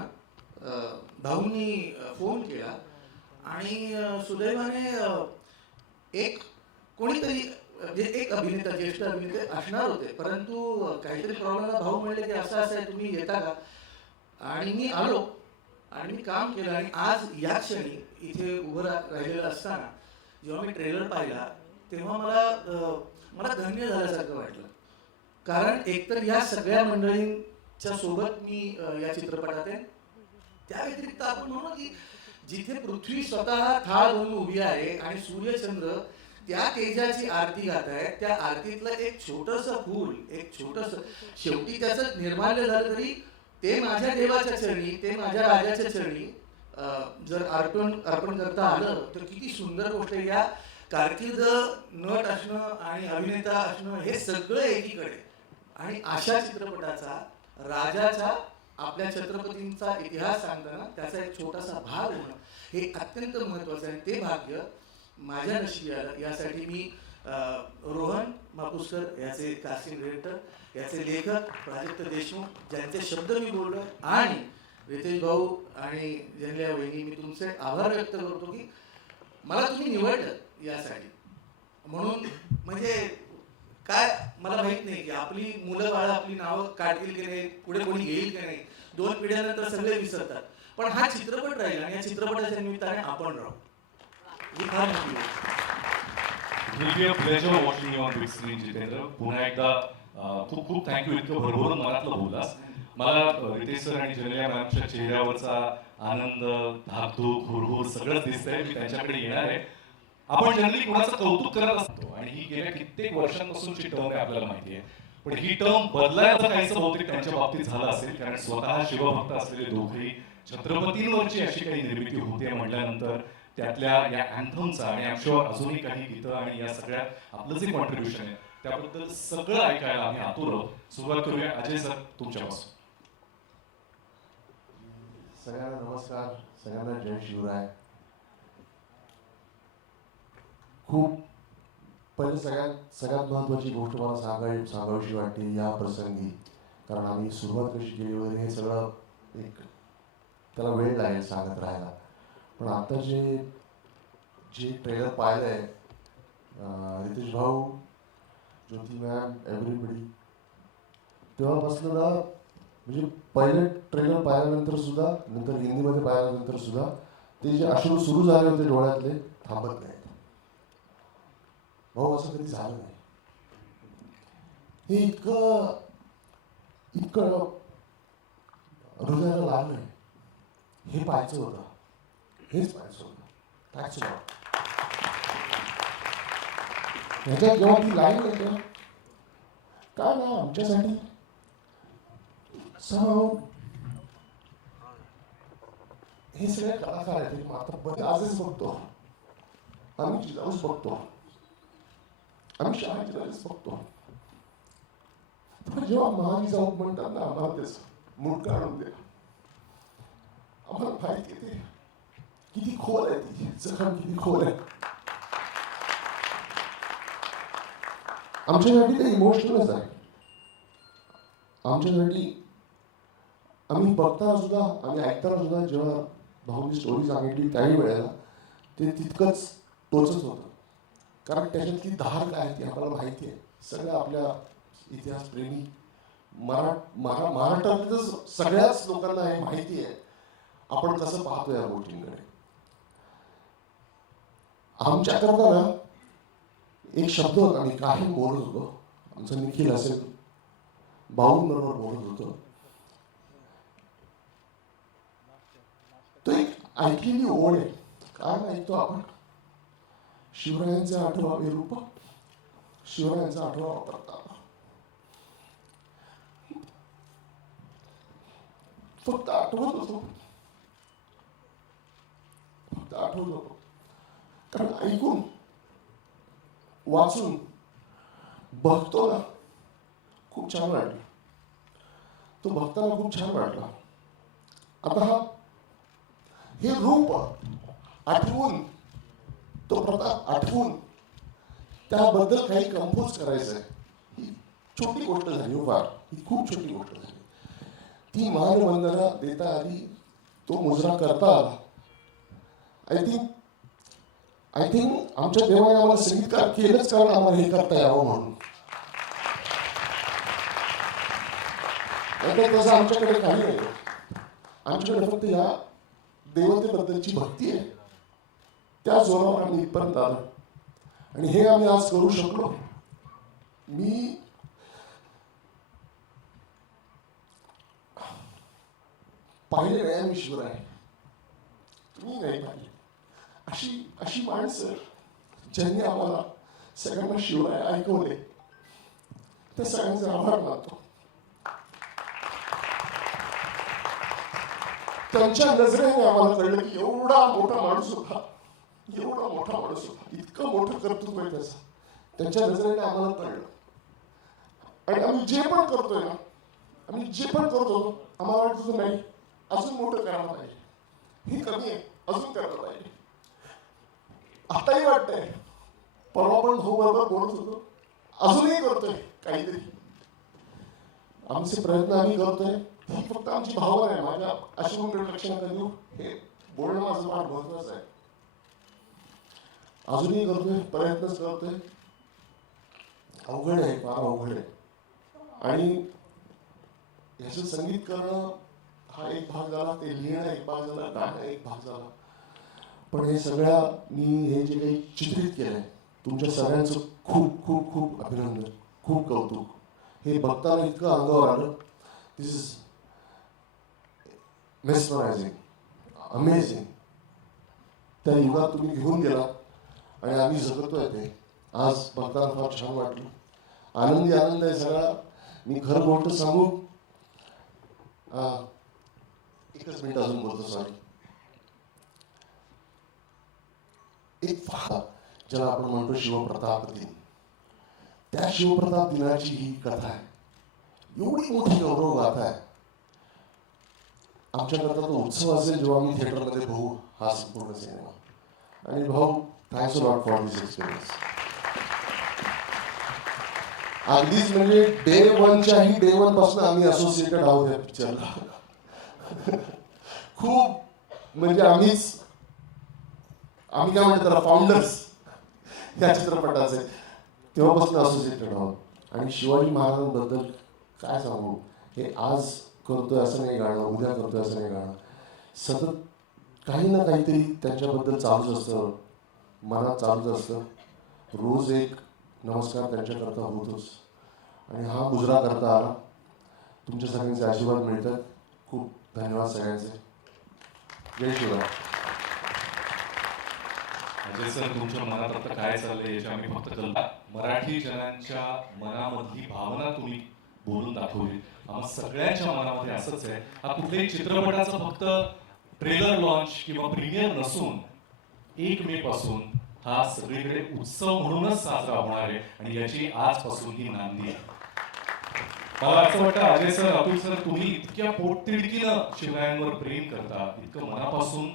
भाऊंनी फोन केला आणि सुदैवाने एक कोणीतरी एक अभिनेता ज्येष्ठ अभिनेते असणार होते परंतु काहीतरी प्रॉब्लेमला भाऊ म्हणले की असं आहे तुम्ही येता का आणि मी आलो आणि मी काम केलं आणि आज या क्षणी इथे उभं राहिलेलं असताना जेव्हा मी ट्रेलर पाहिला तेव्हा मला धन्य झाल्यासारखं वाटलं कारण एकतर या सगळ्या मंडळींच्या सोबत मी या चित्रपटात आहे त्या व्यतिरिक्त आपण म्हणू की जिथे पृथ्वी स्वतः थाळ बनून उभी आहे आणि सूर्यचंद्र त्या तेजाची आरती गात आहे त्या आरतीतलं एक छोटंसं फूल एक छोटंसं शेवटी त्याचं निर्माल्य झालं तरी ते माझ्या देवाच्या चरणी ते माझ्या राजाच्या चरणी जर अर्पण करता आलं तर किती सुंदर गोष्ट या कारकीर्द नट असणं आणि अभिनेता असणं हे सगळं एकीकडे आणि अशा चित्रपटाचा राजाचा आपल्या छत्रपतींचा इतिहास सांगताना त्याचा एक छोटासा भाग होणं हे अत्यंत महत्त्वाचं आहे ते भाग्य माझ्या नशिबी आलं यासाठी मी रोहन मापुसकर याचे कास्टिंग डिरेक्टर, याचे लेखक प्राजक्त देशमुख, ज्यांचे शब्द मी बोललोय, आणि रितेश भाऊ आणि जनलिया वहिनी, मी तुमचे आभार व्यक्त करतो की मला तुम्ही निवडलं यासाठी. म्हणून म्हणजे काय मला माहित नाही की आपली मुलं बाळं आपली नावं काढतील की नाही, पुढे कोणी घेईल की नाही, 2 पिढ्यानंतर सगळे विसरतात, पण हा चित्रपट राहील आणि या चित्रपटाच्या निमित्ताने आपण राहू. ही फार मोठी गोष्ट. It will be a pleasure watching you on big screen, Jitendra. पुन्हा एकदा खूप खूप थँक्यू, इतकं भरभरून मनातलं बोललास. मला रितेश सर आणि जनलिया मॅमच्या चेहऱ्यावरचा आनंद, धाकधूक, हुरहुर सगळंच दिसतंय. मी त्यांच्याकडे येणार आहे. आपण जनरली कोणाचं कौतुक करत असतो आणि ही गेल्या कित्येक वर्षांपासूनची टर्म आहे, आपल्याला माहिती आहे. पण ही टर्म बदलायचं काहीसं बहुतेक त्यांच्या बाबतीत झालं असेल, कारण स्वतः शिवभक्त असलेले दोघेही छत्रपतींवरची अशी काही निर्मिती होते म्हटल्यानंतर त्यातल्या या अँथमचा आणि आमच्यावर अजूनही काही गीतं आणि या सगळ्या आपलं जे कॉन्ट्रीब्युशन आहे त्याबद्दल सगळं ऐकायला आम्ही आतुर आहोत. सुरुवात करूया अजय सर तुमच्यापासून. सगळ्यांना नमस्कार, सगळ्यांना जय शिवराय. खूप पहिले सगळ्यात महत्त्वाची गोष्ट मला सांगावीशी वाटते या प्रसंगी, कारण आम्ही सुरुवात कशी केली वगैरे हे सगळं एक त्याला वेळ लागेल सांगत राहायला. पण आता जे ट्रेलर पाहिलं आहे, रितेश भाऊ, ज्योती मॅम, एव्हरीबडी, तेव्हापासून ना म्हणजे पहिले ट्रेलर पाहिल्यानंतर सुद्धा, नंतर हिंदीमध्ये पाहिल्यानंतर सुद्धा ते जे अश्रू सुरू झाले होते डोळ्यातले थांबत नाहीत. भाऊ असं कधी झालं नाही. हे इतकं हृदयाला लागलं आहे. हे पाहायचं होतं, हेच पाहायचं होतं. That's all. ह्याच्यात जेव्हा ती लाईन येते, काय ना आमच्यासाठी हे सगळे कलाकार आहेत. मात्र आजच बघतो आम्ही, जिजाऊच बघतो, आम्ही शहाजीराजेच बघतो. पण जेव्हा महाजी जाऊ म्हणतात ना, आम्हाला त्याच मूड काढून द्या. आम्हाला माहिती येते किती खोल आहे ती जखम, किती खोल आहे. आमच्यासाठी ते इमोशनलच आहे. आमच्यासाठी आम्ही बघताना सुद्धा, आम्ही ऐकताना सुद्धा, जेव्हा भाऊनी स्टोरी सांगितली त्याही वेळेला ते तितकंच टोचत होतं. कारण त्याच्यातली धार काय ती आम्हाला माहिती आहे. सगळ्या आपल्या इतिहासप्रेमी महाराष्ट्रातल्या सगळ्याच लोकांना हे माहिती आहे आपण कसं पाहतो या गोष्टींकडे. आमच्याकरता ना एक शब्द होता, मी काही बोलत होतो, आमचा निखिल असेल भाऊंबरोबर बोलत होतो, तो एक ऐकलेली ओळ आहे. काय ऐकतो आपण, शिवरायांचे 8वे रूप, शिवरायांचा 8वा प्रताप. फक्त आठवत होतो, कारण ऐकून, वाचून, बघतो ना खूप छान वाटलं. तो बघताना खूप छान वाटला. आता हे रूप आठवून, तो प्रताप आठवून त्याबद्दल काही कंपोज करायचं आहे, ही छोटी गोष्ट झाली. फार ही खूप छोटी गोष्ट झाली. ती मानवंदना देता आली, तो मुजरा करता आला. आय थिंक आमच्या देवाने आम्हाला संगीतकार केलंच कारण आम्हाला हे करता यावं म्हणून. तसं आमच्याकडे काही नाही. आमच्याकडे फक्त या देवतेबद्दलची भक्ती आहे. त्या जोरावर आम्ही इथपर्यंत आलो आणि हे आम्ही आज करू शकलो. मी पाहिले नाही आम्ही शिवराय, तुम्ही नाही पाहिले. अशी माणसं ज्यांनी आम्हाला सगळ्यांना शिवराय ऐकवले, त्या सगळ्यांचे आभार मानतो. त्यांच्या नजरेने आम्हाला कळलं की एवढा मोठा माणूस होता, एवढा मोठा माणूस होता, इतकं मोठं कर्तृत्व आहे त्याचं. त्यांच्या नजरेने आम्हाला कळलं. आणि आम्ही जे पण करतोय ना, आम्ही जे पण करतो आम्हाला वाटतं नाही अजून मोठं करायला पाहिजे, हे कमी आहे, अजून करायला पाहिजे. आताही वाटतंय परवा पण भाऊ बरोबर बोलत होतो, अजूनही करतोय काहीतरी. आमचे प्रयत्न आम्ही करतोय, ही फक्त आमची भावना आहे. माझ्या अश्रूंकडे लक्ष नका देऊ, हे बोलणं माझं फार महत्वाचं आहे. अजूनही करतोय, प्रयत्नच करतोय. अवघड आहे, फार अवघड आहे. आणि याचं संगीत करणं हा एक भाग झाला, ते लिहिणं एक भाग झाला, गाणं एक भाग झाला. पण हे सगळ्या मी हे जे काही चित्रित केलंय, तुमच्या सगळ्यांचं खूप खूप खूप अभिनंदन, खूप कौतुक. हे बघताना इतकं अंगावर आलं. दिस इज मेस्मरायझिंग, अमेझिंग. त्या युगात तुम्ही घेऊन गेलात आणि आम्ही जगतोय ते. आज बघताना फार छान वाटलं. आनंदी आनंद आहे सगळा. मी खरं गोष्ट सांगू, एकच मिनिट अजून बोलतो, सॉरी. एक फार ज्याला आपण म्हणतो शिवप्रताप दिन, त्या शिवप्रताप दिनाची ही कथा आहे. एवढी मोठी गौरव गाथा आहे. आमच्याकरता तो उत्सव असेल जेव्हा आम्ही थिएटरमध्ये बघू हा संपूर्ण सिनेमा. आणि भाऊ, thanks a lot for this experience. अगदीच म्हणजे डे 1च्याही डे 1 पासून आम्ही असोसिएटेड आहोत या पिक्चरला. खूप म्हणजे आम्ही काय म्हणतो त्याला, फाउंडर्स या चित्रपटाचे तेव्हापासून असोसिएटेड आहोत. आणि शिवाजी महाराजांबद्दल काय सांगू, हे आज करतोय असं नाही गाणं, उद्या करतोय असं नाही गाणं. सतत काही ना काहीतरी त्यांच्याबद्दल चालूच असतं, मनात चालूच असतं. रोज एक नमस्कार त्यांच्याकरता होतोच. आणि हा मुजरा करता आला. तुमच्या सगळ्यांचे आशीर्वाद मिळतात. खूप धन्यवाद सगळ्यांचे. जय शिवराय. अजय सर, तुमच्या मनात आता काय चाललंय याची आम्ही फक्त कल्पना, मराठी जनांच्या मनामधली भावना तुम्ही बोलून दाखवली. आम्हा सगळ्यांच्या मनामध्ये असंच आहे. हा कुठल्याही चित्रपटाचा फक्त ट्रेलर लॉन्च किंवा प्रीमियर नसून 1 मे पासून हा सगळीकडे उत्सव म्हणूनच साजरा होणार आहे. आणि याची आजपासून ही नांदी आहे. मला असं वाटतं अजय सर, अतुल सर, तुम्ही इतक्या पोटतिडकीनं शिवरायांवर प्रेम करता, इतकं मनापासून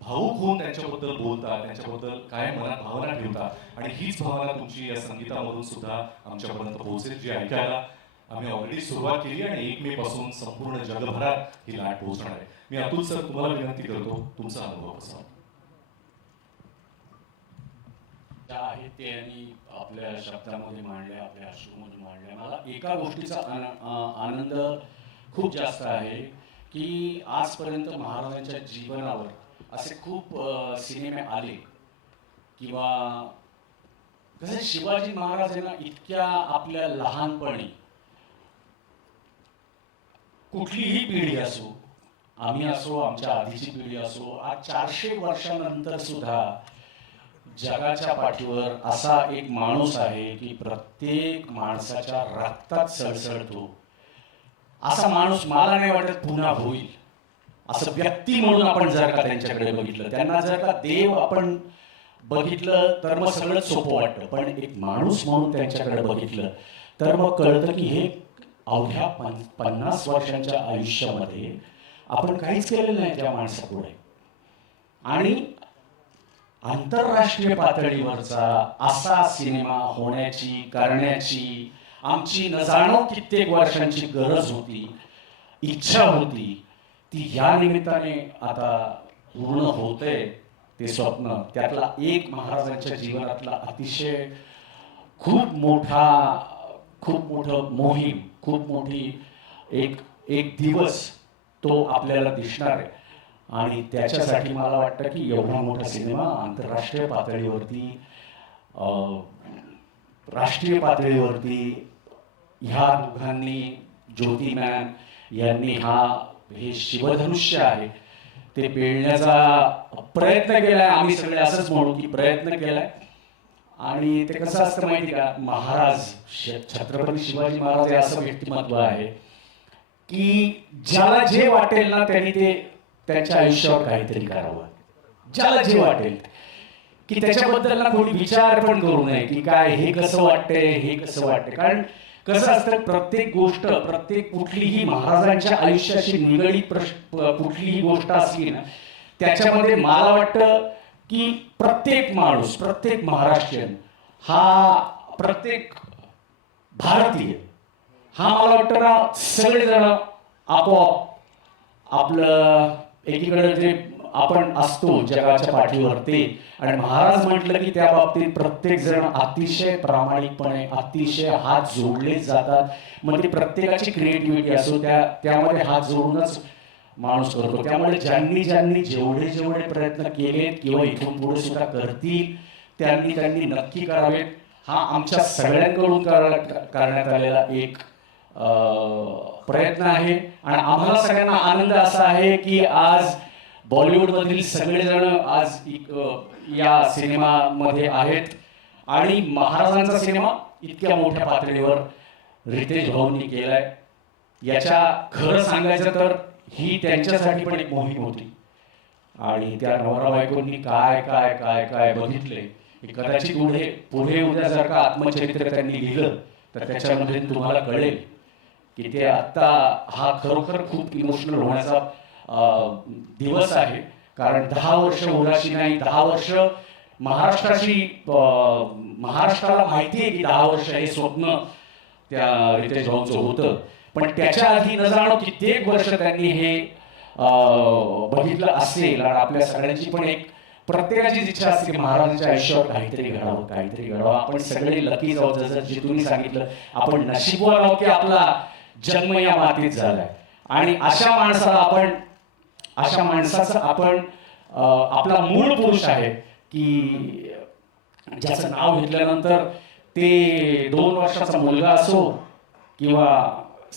भावूक होऊन त्यांच्याबद्दल बोलता, त्यांच्याबद्दल काय मनात भावना ठेवता. आणि हीच भावना तुमची या संगीतामधून सुद्धा आमच्यापर्यंत पोहोचेल, जी ऐकायला आम्ही ऑलरेडी सुरुवात केली आणि 1 मे पासून संपूर्ण जगभरात ही लाट पोहोचणार आहे. मी अतुल सर तुम्हाला विनंती करतो, तुमचा अनुभव कसा आहेत ते आणि आपल्या शब्दामध्ये मांडल्या, आपल्या अश्रूमध्ये मांडल्या. मला एका गोष्टीचा आनंद खूप जास्त आहे की आजपर्यंत महाराजांच्या जीवनावर असे खूप सिनेमे आले किंवा कसं शिवाजी महाराजांना इतक्या आपल्या लहानपणी कुठलीही पिढी असो, आम्ही असो, आमच्या आधीची पिढी असो, आज 400 वर्षानंतर सुद्धा जगाच्या पाठीवर असा एक माणूस आहे की प्रत्येक माणसाच्या रक्तात सळसळतो. असा माणूस मला नाही वाटत पुन्हा होईल. असं व्यक्ती म्हणून आपण जर का त्यांच्याकडे बघितलं, त्यांना जर का देव आपण बघितलं तर मग सगळंच सोपं वाटतं. पण एक माणूस म्हणून त्यांच्याकडे बघितलं तर मग कळतं की हे अवघ्या 50 वर्षांच्या आयुष्यामध्ये आपण काहीच केलेलं नाही त्या माणसापुढे. आणि आंतरराष्ट्रीय पातळीवरचा असा सिनेमा होण्याची, करण्याची आमची न जाणो कित्येक वर्षांची गरज होती, इच्छा होती. ती या निमित्ताने आता पूर्ण होते ते स्वप्न. त्यातला एक महाराजांच्या जीवनातला अतिशय खूप मोठं मोहीम, खूप मोठी एक दिवस तो आपल्याला दिसणार आहे. आणि त्याच्यासाठी मला वाटतं की एवढा मोठा सिनेमा आंतरराष्ट्रीय पातळीवरती, राष्ट्रीय पातळीवरती ह्या दोघांनी, ज्योती मॅम यांनी हे शिवधनुष्य आहे ते पेलण्याचा प्रयत्न केलाय. आम्ही सगळे असंच म्हणू की प्रयत्न केलाय. आणि ते कसं असतं माहिती का, महाराज छत्रपती शिवाजी महाराज हे असं व्यक्तिमत्व आहे की ज्याला जे वाटेल ना त्यांनी ते त्याच्या आयुष्यावर काहीतरी करावं. ज्याला जे वाटेल की त्याच्याबद्दल ना कोणी विचार पण करू नये की काय हे कसं वाटतंय, हे कसं वाटतंय. कारण कसं असतं, प्रत्येक गोष्ट, कुठलीही महाराजांच्या आयुष्याशी निगडीत कुठलीही गोष्ट असली ना, त्याच्यामध्ये मला वाटतं की प्रत्येक माणूस, प्रत्येक महाराष्ट्रीयन हा प्रत्येक भारतीय हा मला वाटतं ना सगळेजण आपोआप आपलं एकीकडे जे आपण असतो जगाच्या पाठीवर ते आणि महाराज म्हटलं की त्या बाबतीत प्रत्येक जण अतिशय प्रामाणिकपणे अतिशय हात जोडले जातात. मग ती प्रत्येकाची क्रिएटिव्हिटी असो त्यामध्ये हात जोडूनच माणूस करतो. त्यामुळे ज्यांनी जेवढे प्रयत्न केलेत किंवा इथून पुढे सुद्धा करतील त्यांनी नक्की करावेत. हा आमच्या सगळ्यांकडून करण्यात आलेला एक प्रयत्न आहे आणि आम्हाला सगळ्यांना आनंद असा आहे की आज बॉलिवूडमधील सगळेजण आज या सिनेमामध्ये आहेत आणि महाराजांचा सिनेमा इतक्या मोठ्या पातळीवर रितेश भाऊंनी केलाय. याच्या खरं सांगायचं तर ही त्यांच्यासाठी पण एक मोहीम होती आणि त्या नवरा बायकोंनी काय काय काय काय बघितले कदाचित पुढे उद्या जर का आत्मचरित्र त्यांनी लिहिलं तर त्याच्यामध्ये तुम्हाला कळेल की ते आता हा खरोखर खूप इमोशनल होण्याचा दिवस आहे. कारण 10 वर्ष उदासी नाही, 10 वर्ष महाराष्ट्राला माहिती आहे की 10 वर्ष हे स्वप्न त्या रितेश भाऊंचं होतं. पण त्याच्या आधी न जाणं कित्येक वर्ष त्यांनी हे बघितलं असेल आणि आपल्या सगळ्यांची पण एक प्रत्येकाचीच इच्छा असते की महाराजांच्या आयुष्यावर काहीतरी घडावं. आपण सगळे लकी जाऊ. जसं जे तुम्ही सांगितलं आपण नशीबवान आहोत की आपला जन्म या मातीत झालाय आणि अशा माणसाचं आपण आपला मूळ पुरुष आहे की ज्याचं नाव घेतल्यानंतर ते 2 वर्षाचा मुलगा असो किंवा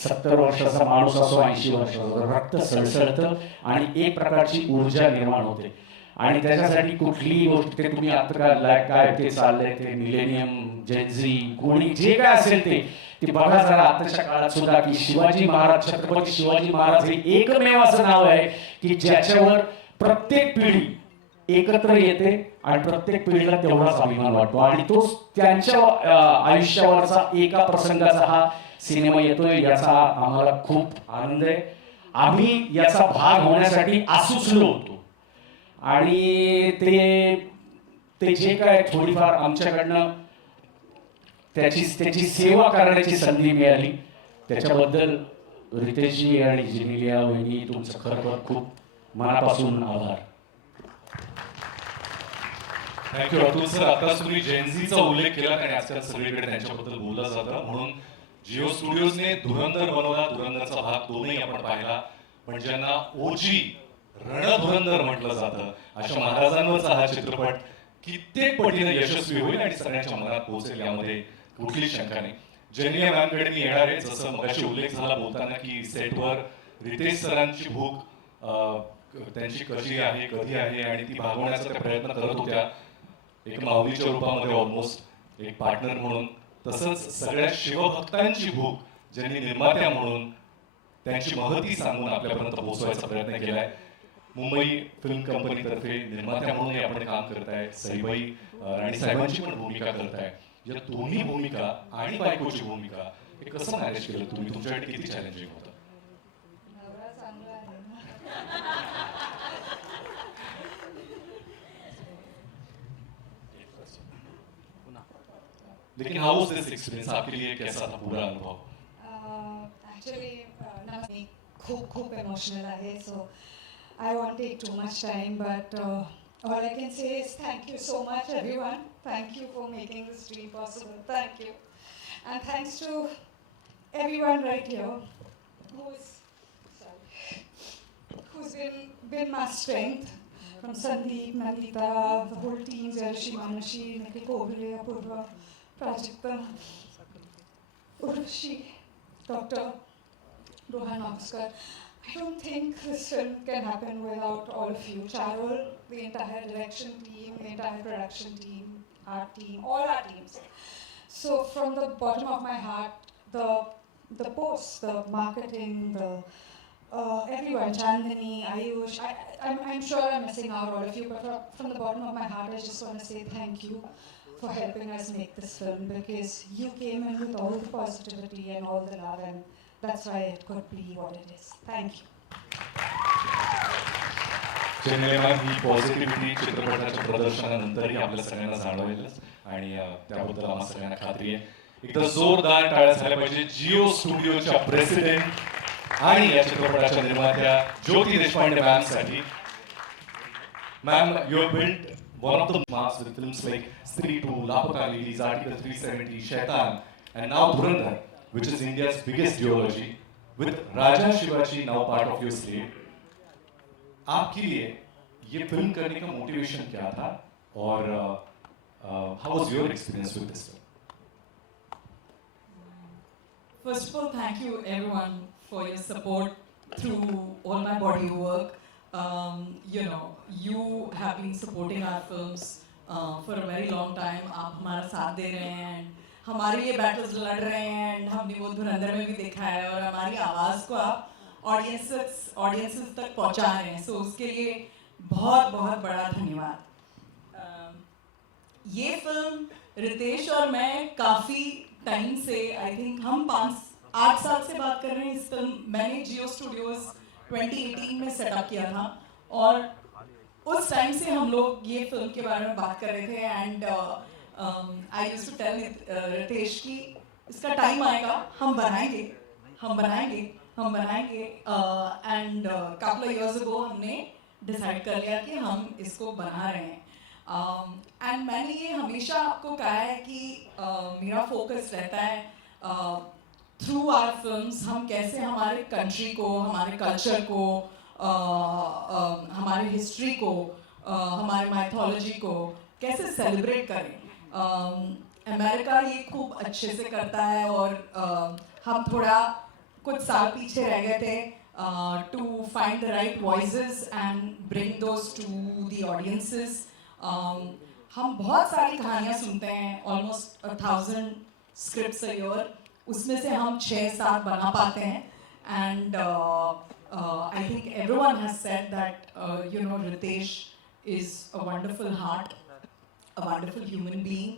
70 वर्षाचा माणूस असो 80 वर्षाचा रक्त सळसळतं आणि एक प्रकारची ऊर्जा निर्माण होते आणि त्याच्यासाठी कुठलीही गोष्ट ते तुम्ही आता काय ते चाललंय ते मिलेनियम जेनझी कोणी जे काय असेल ते बघा जरा आताच्या काळात सुद्धा की छत्रपती शिवाजी महाराज हे एकमेव असं नाव आहे की ज्याच्यावर प्रत्येक पिढी एकत्र येते आणि प्रत्येक पिढीला तेवढाच अभिमान वाटतो आणि तो त्यांच्या आयुष्यावरचा एका प्रसंगाचा हा सिनेमा येतोय याचा आम्हाला खूप आनंद आहे. आम्ही याचा भाग होण्यासाठी आसुसलो होतो आणि ते जे काय थोडीफार आमच्याकडनं त्याची सेवा करण्याची संधी मिळाली त्याच्याबद्दल रितेशजी आणि जेनेलिया वहिनी तुमचं खरोखर खूप मनापासून आभार. Thank you Atul sir. आता तुम्ही जेनझीचा उल्लेख केला आणि आजकाल सगळीकडे त्यांच्याबद्दल बोललं जातं म्हणून जिओ स्टुडिओजने धुरंधर बनवला. धुरंधरचा भाग 2ही आपण पाहिला पण ज्यांना ओजी रणधुरंधर म्हटलं जातं अशा महाराजांवरचा हा चित्रपट कित्येक पटीने यशस्वी होईल आणि सगळ्यांच्या मनात पोहोचेल यामध्ये कुठलीच शंका नाही. जेनिया मॅमकडे मी येणार आहे. जसं मगाशी उल्लेख झाला बोलताना की सेटवर रितेश सरांची भूक त्यांची कशी आहे कधी आहे आणि ती भागवण्याचा त्या प्रयत्न करत होत्या एक माऊलीच्या रूपामध्ये ऑलमोस्ट एक पार्टनर म्हणून. तसंच सगळ्या शिवभक्तांची भूक ज्यांनी निर्मात्या म्हणून त्यांची महती सांगून आपल्यापर्यंत पोहोचवायचा प्रयत्न केलाय. मुंबई फिल्म कंपनीतर्फे निर्मात्या म्हणूनही आपण काम करताय. सईबाई राणी साहेबांची पण भूमिका करताय. या दोन्ही भूमिका आणि बायकोची भूमिका हे कसं मॅनेज केलं तुम्ही? तुमच्यासाठी किती चॅलेंजिंग होतं? लेकिन हाउ वाज दिस एक्सपीरियंस आपके लिए कैसा था पूरा अनुभव? एक्चुअली खूप इमोशनल आहे so I won't take too much time, but all I can say is thank you so much, everyone. Thank you for making this dream possible. Thank you. And thanks to everyone right here who's been my strength. From Sandeep, Nandita, the whole team, Jarishi, Manashi, Nikhil Kobile, Apurva, Prajakta, Urvashi, Dr. Rohan Oscar. I don't think this film can happen without all of you. Charul, the entire direction team, the entire production team, our team, all our teams. So from the bottom of my heart, the posts, the marketing, the everyone, Chandani, Ayush, I'm sure I'm missing out all of you, but from the bottom of my heart, I just want to say thank you for helping us make this film because you came in with all the positivity and all the love and that's why it could be what it is. Thank you. चेन्नईला ही positivity चित्रपटाच्या प्रदर्शनानंतरही आपल्या सगळ्यांना जाणवेलच आणि त्याबद्दल आम्हाला सगळ्यांना खात्री आहे. एकदा जोरदार टाळ्या झाल्या पाहिजे जिओ स्टुडिओच्या प्रेसिडेंट आणि या चित्रपटाच्या निर्मात्या ज्योती देशपांडे मॅमसाठी. Ma'am, you have built one of the marks with films like Stree 2, Lapata Ladies, Article 370, Shaitan, and now Dhurandhar, which is India's biggest duology, with Raja Shivaji now part of your slate. आपके लिए ये film करने का motivation क्या था और how was your experience with this film? First of all, thank you everyone for your support through all my body of work. You have been supporting our films for a very long time. आप हमारा साथ दे रहे हैं, हमारे लिए battles लड़ रहे हैं, हमने वो धुरंधर में भी देखा है और हमारी आवाज़ को आप ऑडियंसेस तक पहुंचा रहे हैं. सो उसके लिए बहुत बहुत बड़ा धन्यवाद. ये फिल्म रितेश और मैं काफ़ी टाइम से, आई थिंक हम 8 साल से बात कर रहे हैं. इस फिल्म मैंने जियो स्टूडियोज़ 2018 में सेटअप किया था और उस टाइम से हम लोग ये फिल्म के बारे में बात कर रहे थे. And I used to tell Ritesh कि इसका टाइम आएगा, हम बनाएंगे. End couple of years ago हमने डिसाइड कर लिया कि हम इसको बना रहे हैं. एंड मैंने ये हमेशा आपको कहा है कि मेरा फोकस रहता है थ्रू आवर फिल्म्स हम कैसे हमारे कंट्री को, हमारे कल्चर को, हमारे हिस्ट्री को, हमारे माइथोलॉजी को कैसे सेलिब्रेट करें. अमेरिका ये खूब अच्छे से करता है और हम थोड़ा कुछ साल पीछे रह गए थे to find the right voices and bring those to the audiences. हम बहुत सारी कहानियाँ सुनते हैं, ऑलमोस्ट 1000 स्क्रिप्ट्स अ ईयर. उसमें से हम 6-7 बना पाते हैं. And I think everyone has said that Ritesh is a wonderful heart, a wonderful human being.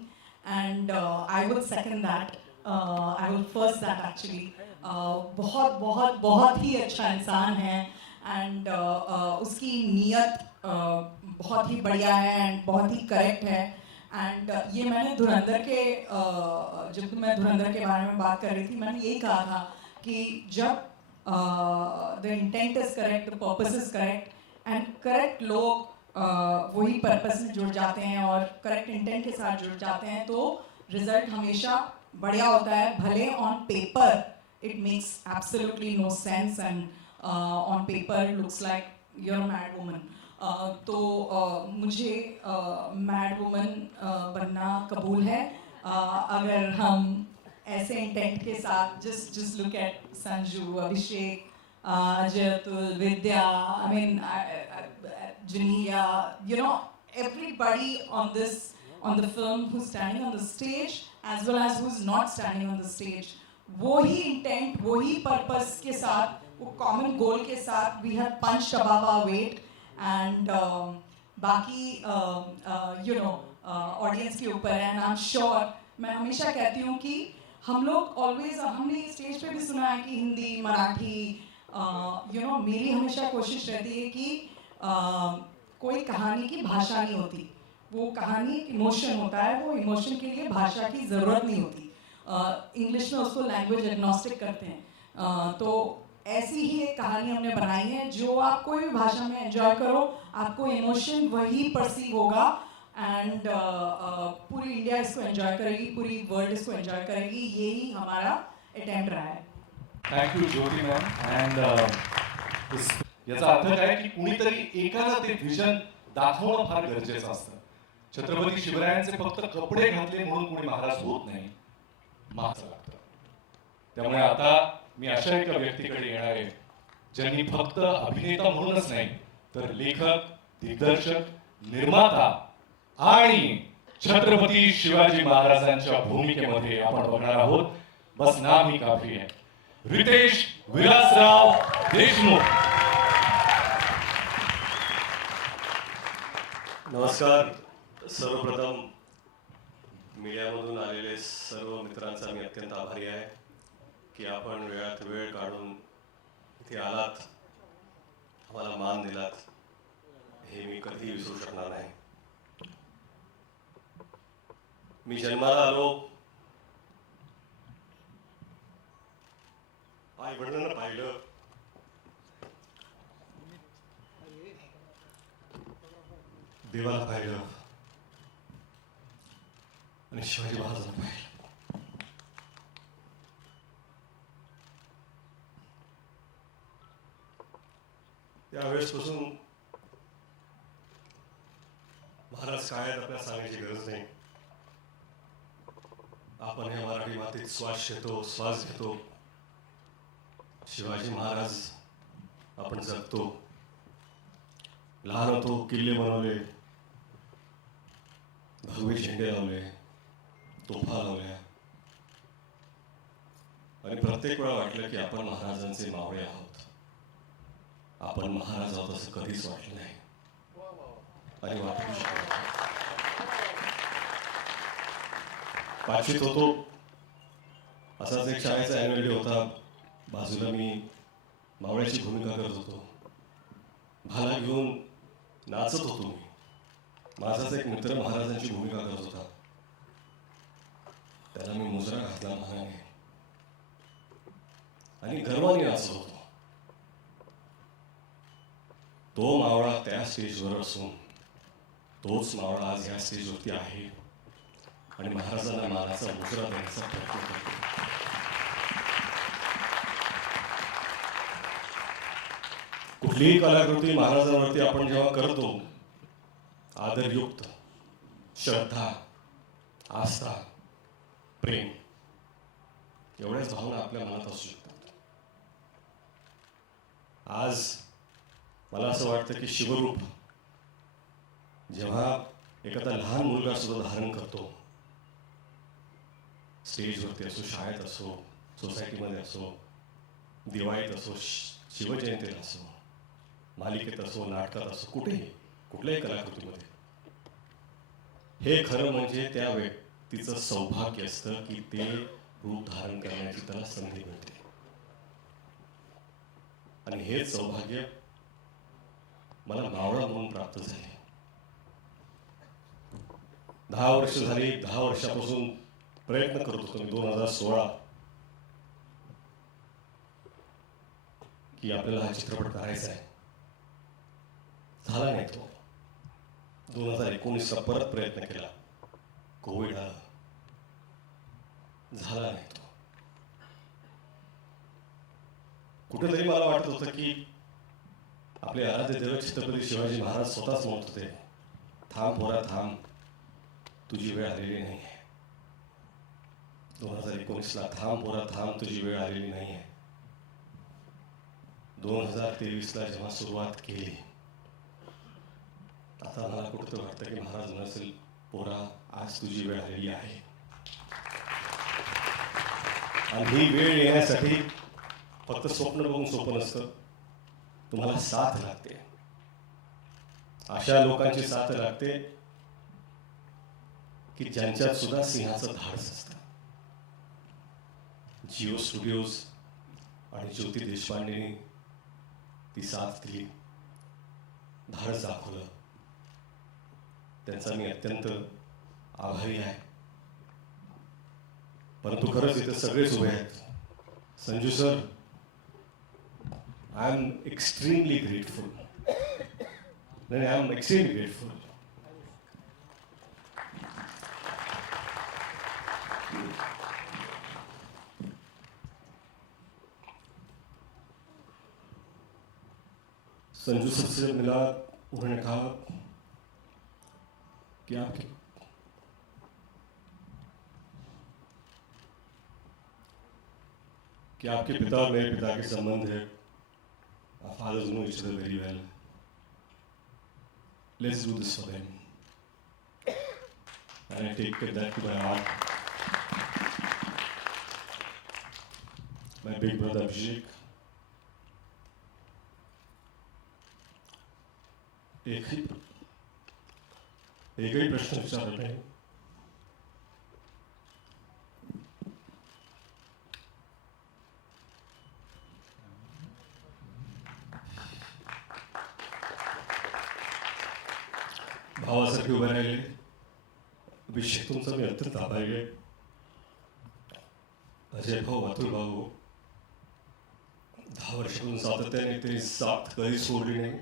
And I would second that, I would first that actually. बहुत बहुत बहुत ही अच्छा इंसान है एंड उसकी नीयत बहुत ही बढ़िया है एंड बहुत ही करेक्ट है. एंड ये मैंने धुरंधर के जब मैं धुरंधर के बारे में बात कर रही थी, मैंने यही कहा था कि जब the intent is correct, the purpose is correct end correct लोग वही पर्पस में जुड़ जाते हैं और करेक्ट इंटेंट के साथ जुड़ जाते हैं तो रिजल्ट हमेशा बढ़िया होता है. भले on paper it makes absolutely no sense and on paper looks like you are a mad woman. तो मुझे मैड वुमन बनना कबूल है अगर हम ऐसे इंटेंट के साथ. just look at Sanju, Abhishek, अजयतुल, Vidya, I mean Jania, everybody on the film who's standing on the stage as well as who's not standing on the stage. वो ही इंटेंट, वो ही पर्पस के साथ, वो कॉमन गोल के साथ we have punched above our weight. End बाकी audience के ऊपर है. And I am sure, मैं हमेशा कहती हूँ कि हम लोग ऑलवेज, हमने स्टेज पे भी सुना है कि हिंदी, मराठी, मेरी हमेशा कोशिश रहती है कि कोई कहानी की भाषा नहीं होती. वो कहानी एक इमोशन होता है, वो इमोशन के लिए भाषा की ज़रूरत नहीं होती. इंग्लिश में उसको लैंग्वेज एग्नोस्टिक करते हैं. तो ऐसी ही एक कहानी हमने बनाई है जो आप कोई भी भाषा में एंजॉय करो, आपको इमोशन वही परसीव होगा. एंड पूरी इंडिया इसको एंजॉय करेगी, पूरी वर्ल्ड इसको एंजॉय करेगी. यही हमारा अटेम्प्ट रहा है. Thank you Jyoti ma'am. And याचा अर्थ काय की कुणीतरी एकाला ते व्हिजन दाखवणं फार गरजेचं असतं. छत्रपती शिवरायांचे फक्त कपडे घातले म्हणून कोणी महाराज होत नाही, महाराज लागतं. त्यामुळे आता मी अशा एका व्यक्तीकडे येणार आहे ज्यांनी फक्त अभिनेता म्हणूनच नाही तर लेखक, दिग्दर्शक, निर्माता आणि छत्रपती शिवाजी महाराजांच्या भूमिकेमध्ये आपण बघणार आहोत. बस नाम ही काफी है. रितेश विलासराव देशमुख. नमस्कार. सर्वप्रथम मीडियामधून आलेले सर्व मित्रांचा मी अत्यंत आभारी आहे की आपण वेळात वेळ काढून इथे आलात, आम्हाला मान दिलात. कधी विसरू शकणार नाही. मी जन्माला आलो आई वडिलांना पाहिलं, देवाला पाहिलं आणि शिवाजी महाराजांना पाहिलं. त्यावेळेसपासून महाराज काय आहेत आपल्याला सांगायची गरज नाही. आपण या मराठी मातीत श्वास घेतो. शिवाजी महाराज आपण जगतो. लहान होतो, किल्ले बनवले, भगवे झेंडे लावले, तोफा लावल्या आणि प्रत्येक वेळा वाटलं की आपण महाराजांचे मावळे आहोत. आपण महाराज आहोत असं कधीच वाटलं नाही आणि वाटू शकत नाही. पाचवीत होतो, असाच एक शाळेचा ॲन्युअल डे होता. बाजूला मी मावळ्याची भूमिका करत होतो. भाला घेऊन नाचत होतो मी. माझाच एक मित्र महाराजांची भूमिका करत होता. त्याला मी मुजरा घातला मानाने आणि गर्वाने नाचत होतो. तो मावळा त्या स्टेजवर असून तोच मावळा आज या स्टेजवरती आहे आणि महाराजांना मानाचा मुजरा द्यायचा प्रयत्न करतो. कुठलीही कलाकृती महाराजांवरती आपण जेव्हा करतो, आदरयुक्त, श्रद्धा, आस्था, प्रेम एवढ्याच भावना आपल्या मनात असू शकतात. आज मला असं वाटतं की शिवरूप जेव्हा एखादा लहान मुलगा सुद्धा धारण करतो, स्टेजवरती असो, शाळेत असो, सोसायटीमध्ये असो, दिवाळीत असो, शिवजयंतीला असो, मालिकेत असो, नाटकात असो, कुठल्याही कलाकृतीमध्ये, हे खरं म्हणजे त्या व्यक्तीचं सौभाग्य असतं की ते रूप धारण करण्याची त्याला संधी मिळते. आणि हेच सौभाग्य मला मावळा म्हणून प्राप्त झाले. 10 वर्ष झाली. 10 वर्षापासून प्रयत्न करत होतो मी 2016 की आपल्याला हा चित्रपट करायचा आहे. झाला नाही तो. 2019ला परत प्रयत्न केला, कोविड आला, झाला नाही तो. कुठेतरी मला वाटत होतं की आपले आराध्य दैवत छत्रपती शिवाजी महाराज स्वतःच म्हणत होते, थांब पोरा थांब, तुझी वेळ आलेली नाही आहे. 2019ला थांब पोरा थांब, तुझी वेळ आलेली नाही आहे. 2023ला जेव्हा सुरुवात केली, आता मला कुठं वाटतं की महाराज नसेल, पोरा आज तुझी वेळ आलेली आहे. आणि ही वेळ येण्यासाठी फक्त स्वप्न बघून सोपं नसतं, तुम्हाला साथ लागते. अशा लोकांची साथ लागते की ज्यांच्यात सुद्धा सिंहाचं धाडस असतं. जिओ स्टुडिओज आणि ज्योती देशपांडेंनी ती साथ दिली, धाडस दाखवलं. त्यांचा मी अत्यंत आभारी आहे. परंतु खरंच इथे सगळेच उभे आहेत. Sanju sir, I am extremely grateful. I am extremely grateful. Sanju sir से मिला, उन्होंने कहा कि आपके पिता और मेरे पिता के संबंध है. Our fathers know each other very well. Let's do this for them. And I take that to my heart. My big brother Abhishek. एक ही प्रश्न विचार रहे हैं. भावासारखे उभे राहिले. अभिषेक तुमचा मी अत्यंत आभारी आहे. अजय भाऊ, अतुल भाऊ, 10 वर्षापासून सातत्याने ते साथ कधी सोडली नाही.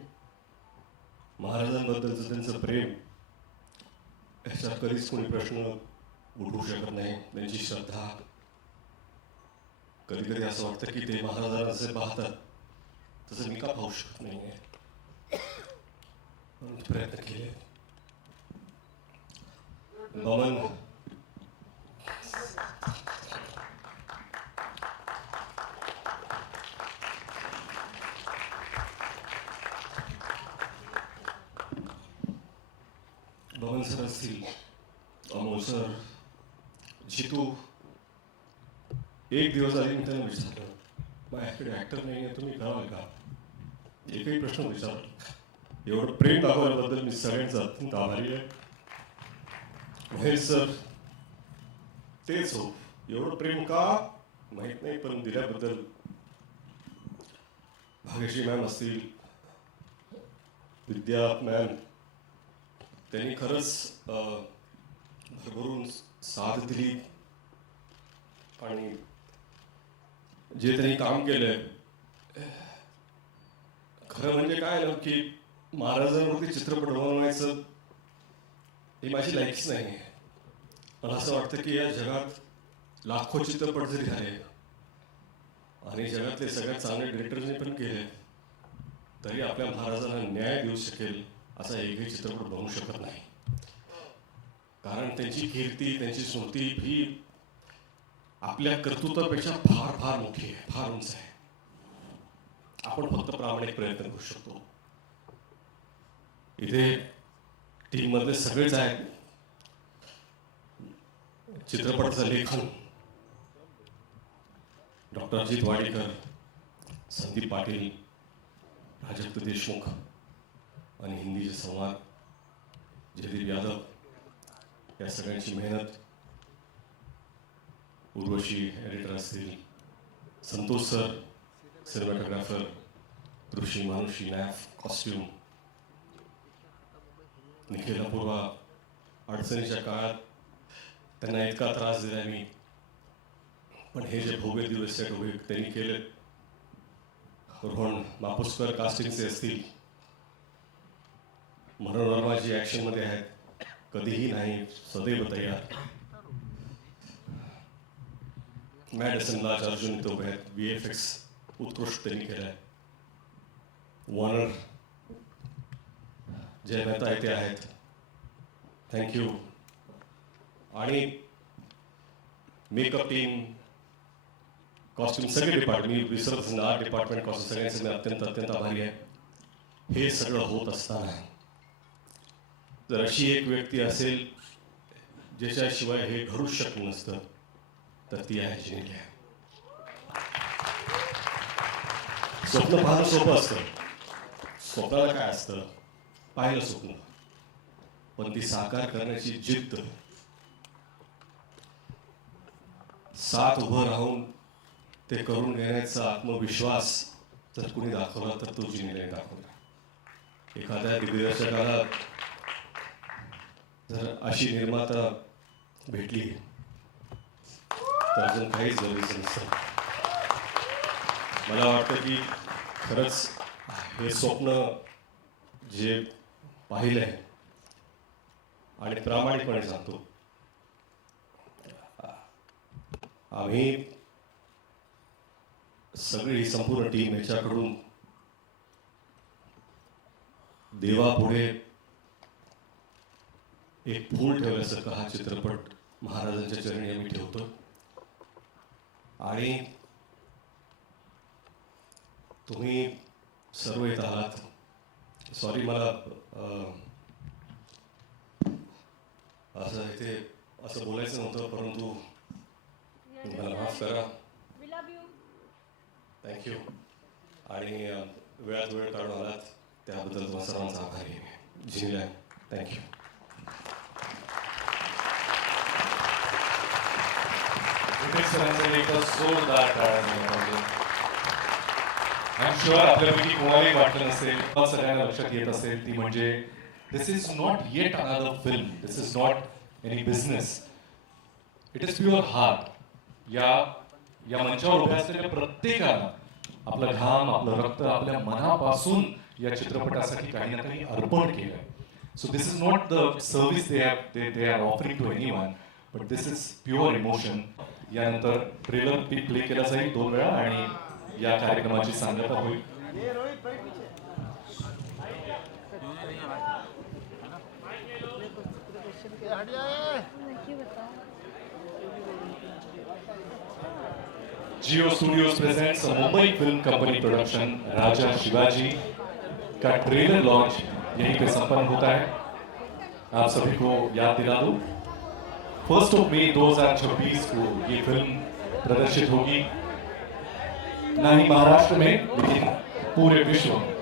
महाराजांबद्दलचं त्यांचं प्रेम ह्याच्यात कधीच कोणी प्रश्न उठवू शकत नाही. त्यांची श्रद्धा, कधी कधी असं वाटतं की ते महाराजांना जसे पाहतात तसं मी का पाहू शकत नाही आहे. प्रयत्न केले. बमन, बमन सर असतील, अमोल सर, जितू. एक दिवस आधी मी त्यांना विचारलं, माझ्याकडे ॲक्टर नाही आहे, तुम्ही कराल का? एकही प्रश्न विचारला. एवढं प्रेम दाखवल्याबद्दल मी सगळ्यांचा अत्यंत आभारी आहे. महेश सर तेच हो, एवढं प्रेम का माहीत नाही, पण दिल्याबद्दल. भाग्यश्री मॅम असतील, विद्या मॅम, त्यांनी खरंच भरभरून साथ दिली आणि जे त्यांनी काम केलंय, खरं म्हणजे काय ना की महाराजांवरती चित्रपट बनवायचं ही माझी लायकीच नाही आहे. मला असं वाटतं की या जगात लाखो चित्रपट जरी झाले आणि जगातले सगळ्यात चांगले डिरेक्टर्सने पण केले तरी आपल्या महाराजांना न्याय देऊ शकेल असा एकही चित्रपट बनवू शकत नाही. कारण त्यांची कीर्ती, त्यांची स्मृती ही आपल्या कर्तृत्वापेक्षा फार फार मोठी आहे, फार उंच आहे. आपण फक्त प्रामाणिक प्रयत्न करू शकतो. इथे टीम मधले सगळेच आहेत. चित्रपटाचं लेखन डॉक्टर अजित वाडेकर, संदीप पाटील, प्राजक्त देशमुख आणि हिंदीचे संवाद जयदीप यादव, या सगळ्यांची मेहनत. उर्वशी एडिटर असतील, संतोष सर सिनेमॅटोग्राफर, ऋषी मानुषी नॅफ कॉस्ट्यूम, निखिल अपूर्वा. अडचणीच्या काळात त्यांना इतका त्रास दिला मी, पण हे जे भव्य दिवस सेट उभे त्यांनी केले. रोहन मापुसकर कास्टिंगचे असतील, मनोरमाजी ॲक्शनमध्ये आहेत, कधीही नाही सदैव तयार. मॅडिसन लाज अर्जुन इथे उभे आहेत, VFX उत्कृष्ट त्यांनी केलं आहे. वॉनर जय मेहता इथे आहेत, थँक्यू. आणि मेकअप टीम, कॉस्ट्यूम, सगळे डिपार्टमेंट, मी विसरत नाही, आर्ट डिपार्टमेंट, कॉस्ट्यूम, सगळ्यांचे मी अत्यंत अत्यंत आभारी आहे. हे सगळं होत असताना जर अशी एक व्यक्ती असेल ज्याच्याशिवाय हे घडूच शकलं नसतं तर ती आहे जिनेलिया. स्वप्न पाहणं सोपं असतं. स्वप्नाला काय असतं? पाहिलं स्वप्न, पण ती साकार करण्याची जिद्द, साथ उभं राहून ते करून घेण्याचा आत्मविश्वास जर कुणी दाखवला तर तो जिनेलियाने दाखवला. एखाद्या दिग्दर्शकाला जर अशी निर्माता भेटली तर अजून काहीच गरजेचं नसतं. मला वाटतं की खरंच हे स्वप्न जे पाहिलं आहे आणि प्रामाणिकपणे सांगतो, आम्ही सगळी संपूर्ण टीम याच्याकडून देवापुढे एक फूल ठेवल्यासारखा हा चित्रपट महाराजांच्या चरणी आम्ही ठेवतो. आणि तुम्ही सर्व येत आहात. सॉरी, मला असं इथे असं बोलायचं नव्हतं, परंतु मला माफ करा. थँक्यू. आणि वेळात वेळ काढून आलात त्याबद्दल तुम्हाला सर्वांचा आभारी आहे. Genelia, thank you. I am sure आपल्यापैकी कोणालाही वाटलं नसेल, सगळ्यांना लक्षात येत असेल, ती म्हणजे This is not yet another film. This is not any business. It is pure heart. या मंचावर उभ्या असलेल्या प्रत्येकाला आपलं घाम, आपलं रक्त, आपल्या मनापासून या चित्रपटासाठी काही ना काही अर्पण केलंय. So this is not the service they are offering to anyone, but this is pure emotion. यानंतर ट्रेलर प्ले केला जाईल 2 वेळा आणि या कार्यक्रमाची सांगता होईल. Jio studios presents a Mumbai film company production Raja Shivaji का ट्रेलर लॉन्च यहीं पे संपन्न होता है. आप सभी को याद दिला दूं, 1 मई 2026 को ये फिल्म प्रदर्शित होगी, ना ही महाराष्ट्र में लेकिन पूरे विश्व में.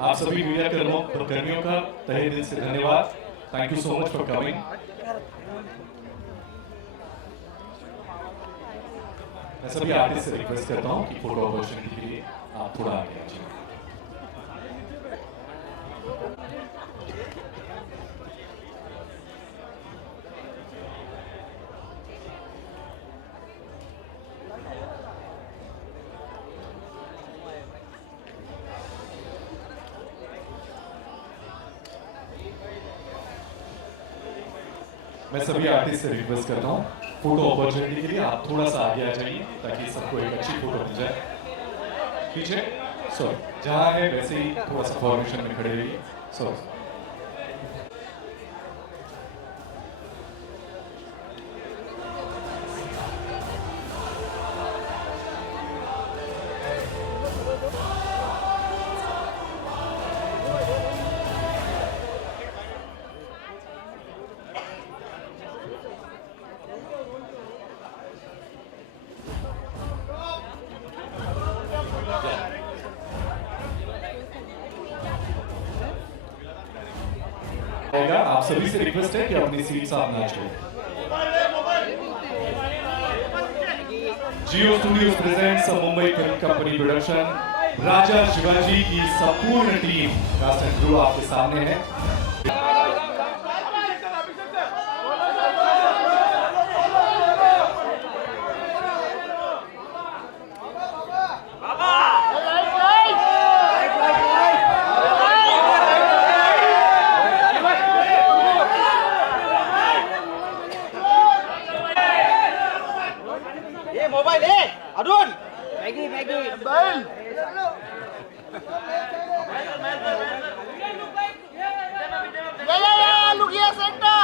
आप सभी मीडिया कर्मियों का तहे दिल से धन्यवाद. Thank you so much for coming. मैं सभी आर्टिस्ट से रिक्वेस्ट करता हूं कि फोटो अपॉर्चुनिटी के लिए आप थोड़ा आगे आ जाइए. मैं सभी आर्टिस्ट से रिक्वेस्ट करता हूँ फोटो अपॉर्चुनिटी के लिए आप थोड़ा सा आगे आ जाइए ताकि सबको एक अच्छी फोटो मिल जाए. पीछे सॉरी जहाँ है वैसे ही थोड़ा सा फॉर्मेशन में खड़े रहिए. सॉरी. आप सभी से रिक्वेस्ट है कि अपनी सीट्स आप ना छोड़ें. Jio studios presents a Mumbai film company production Raja Shivaji की संपूर्ण टीम कास्ट एंड क्रू आपके सामने है. मोबाइल है अरुण मैगी मोबाइल लुकिया सेंटर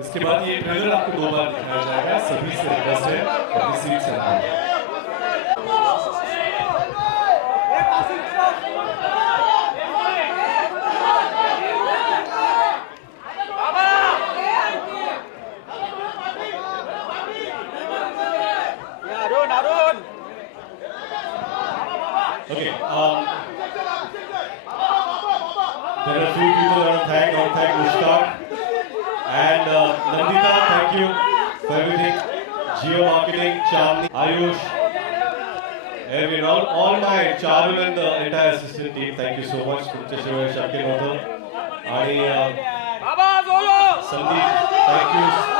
इसके बाद ये ट्रेलर आपको 2 बार दिखाया जाएगा. सभी से रिक्वेस्ट है अपनी सीट से आइए. Arun Okay. There are a few people I want to thank. I want to thank Mushtaq and Nandita. Thank you for everything. Geo Marketing, Chandni, Ayush, everyone, all my Charul and the entire assistant team. Thank you so much. Shakil Sandeep, thank you.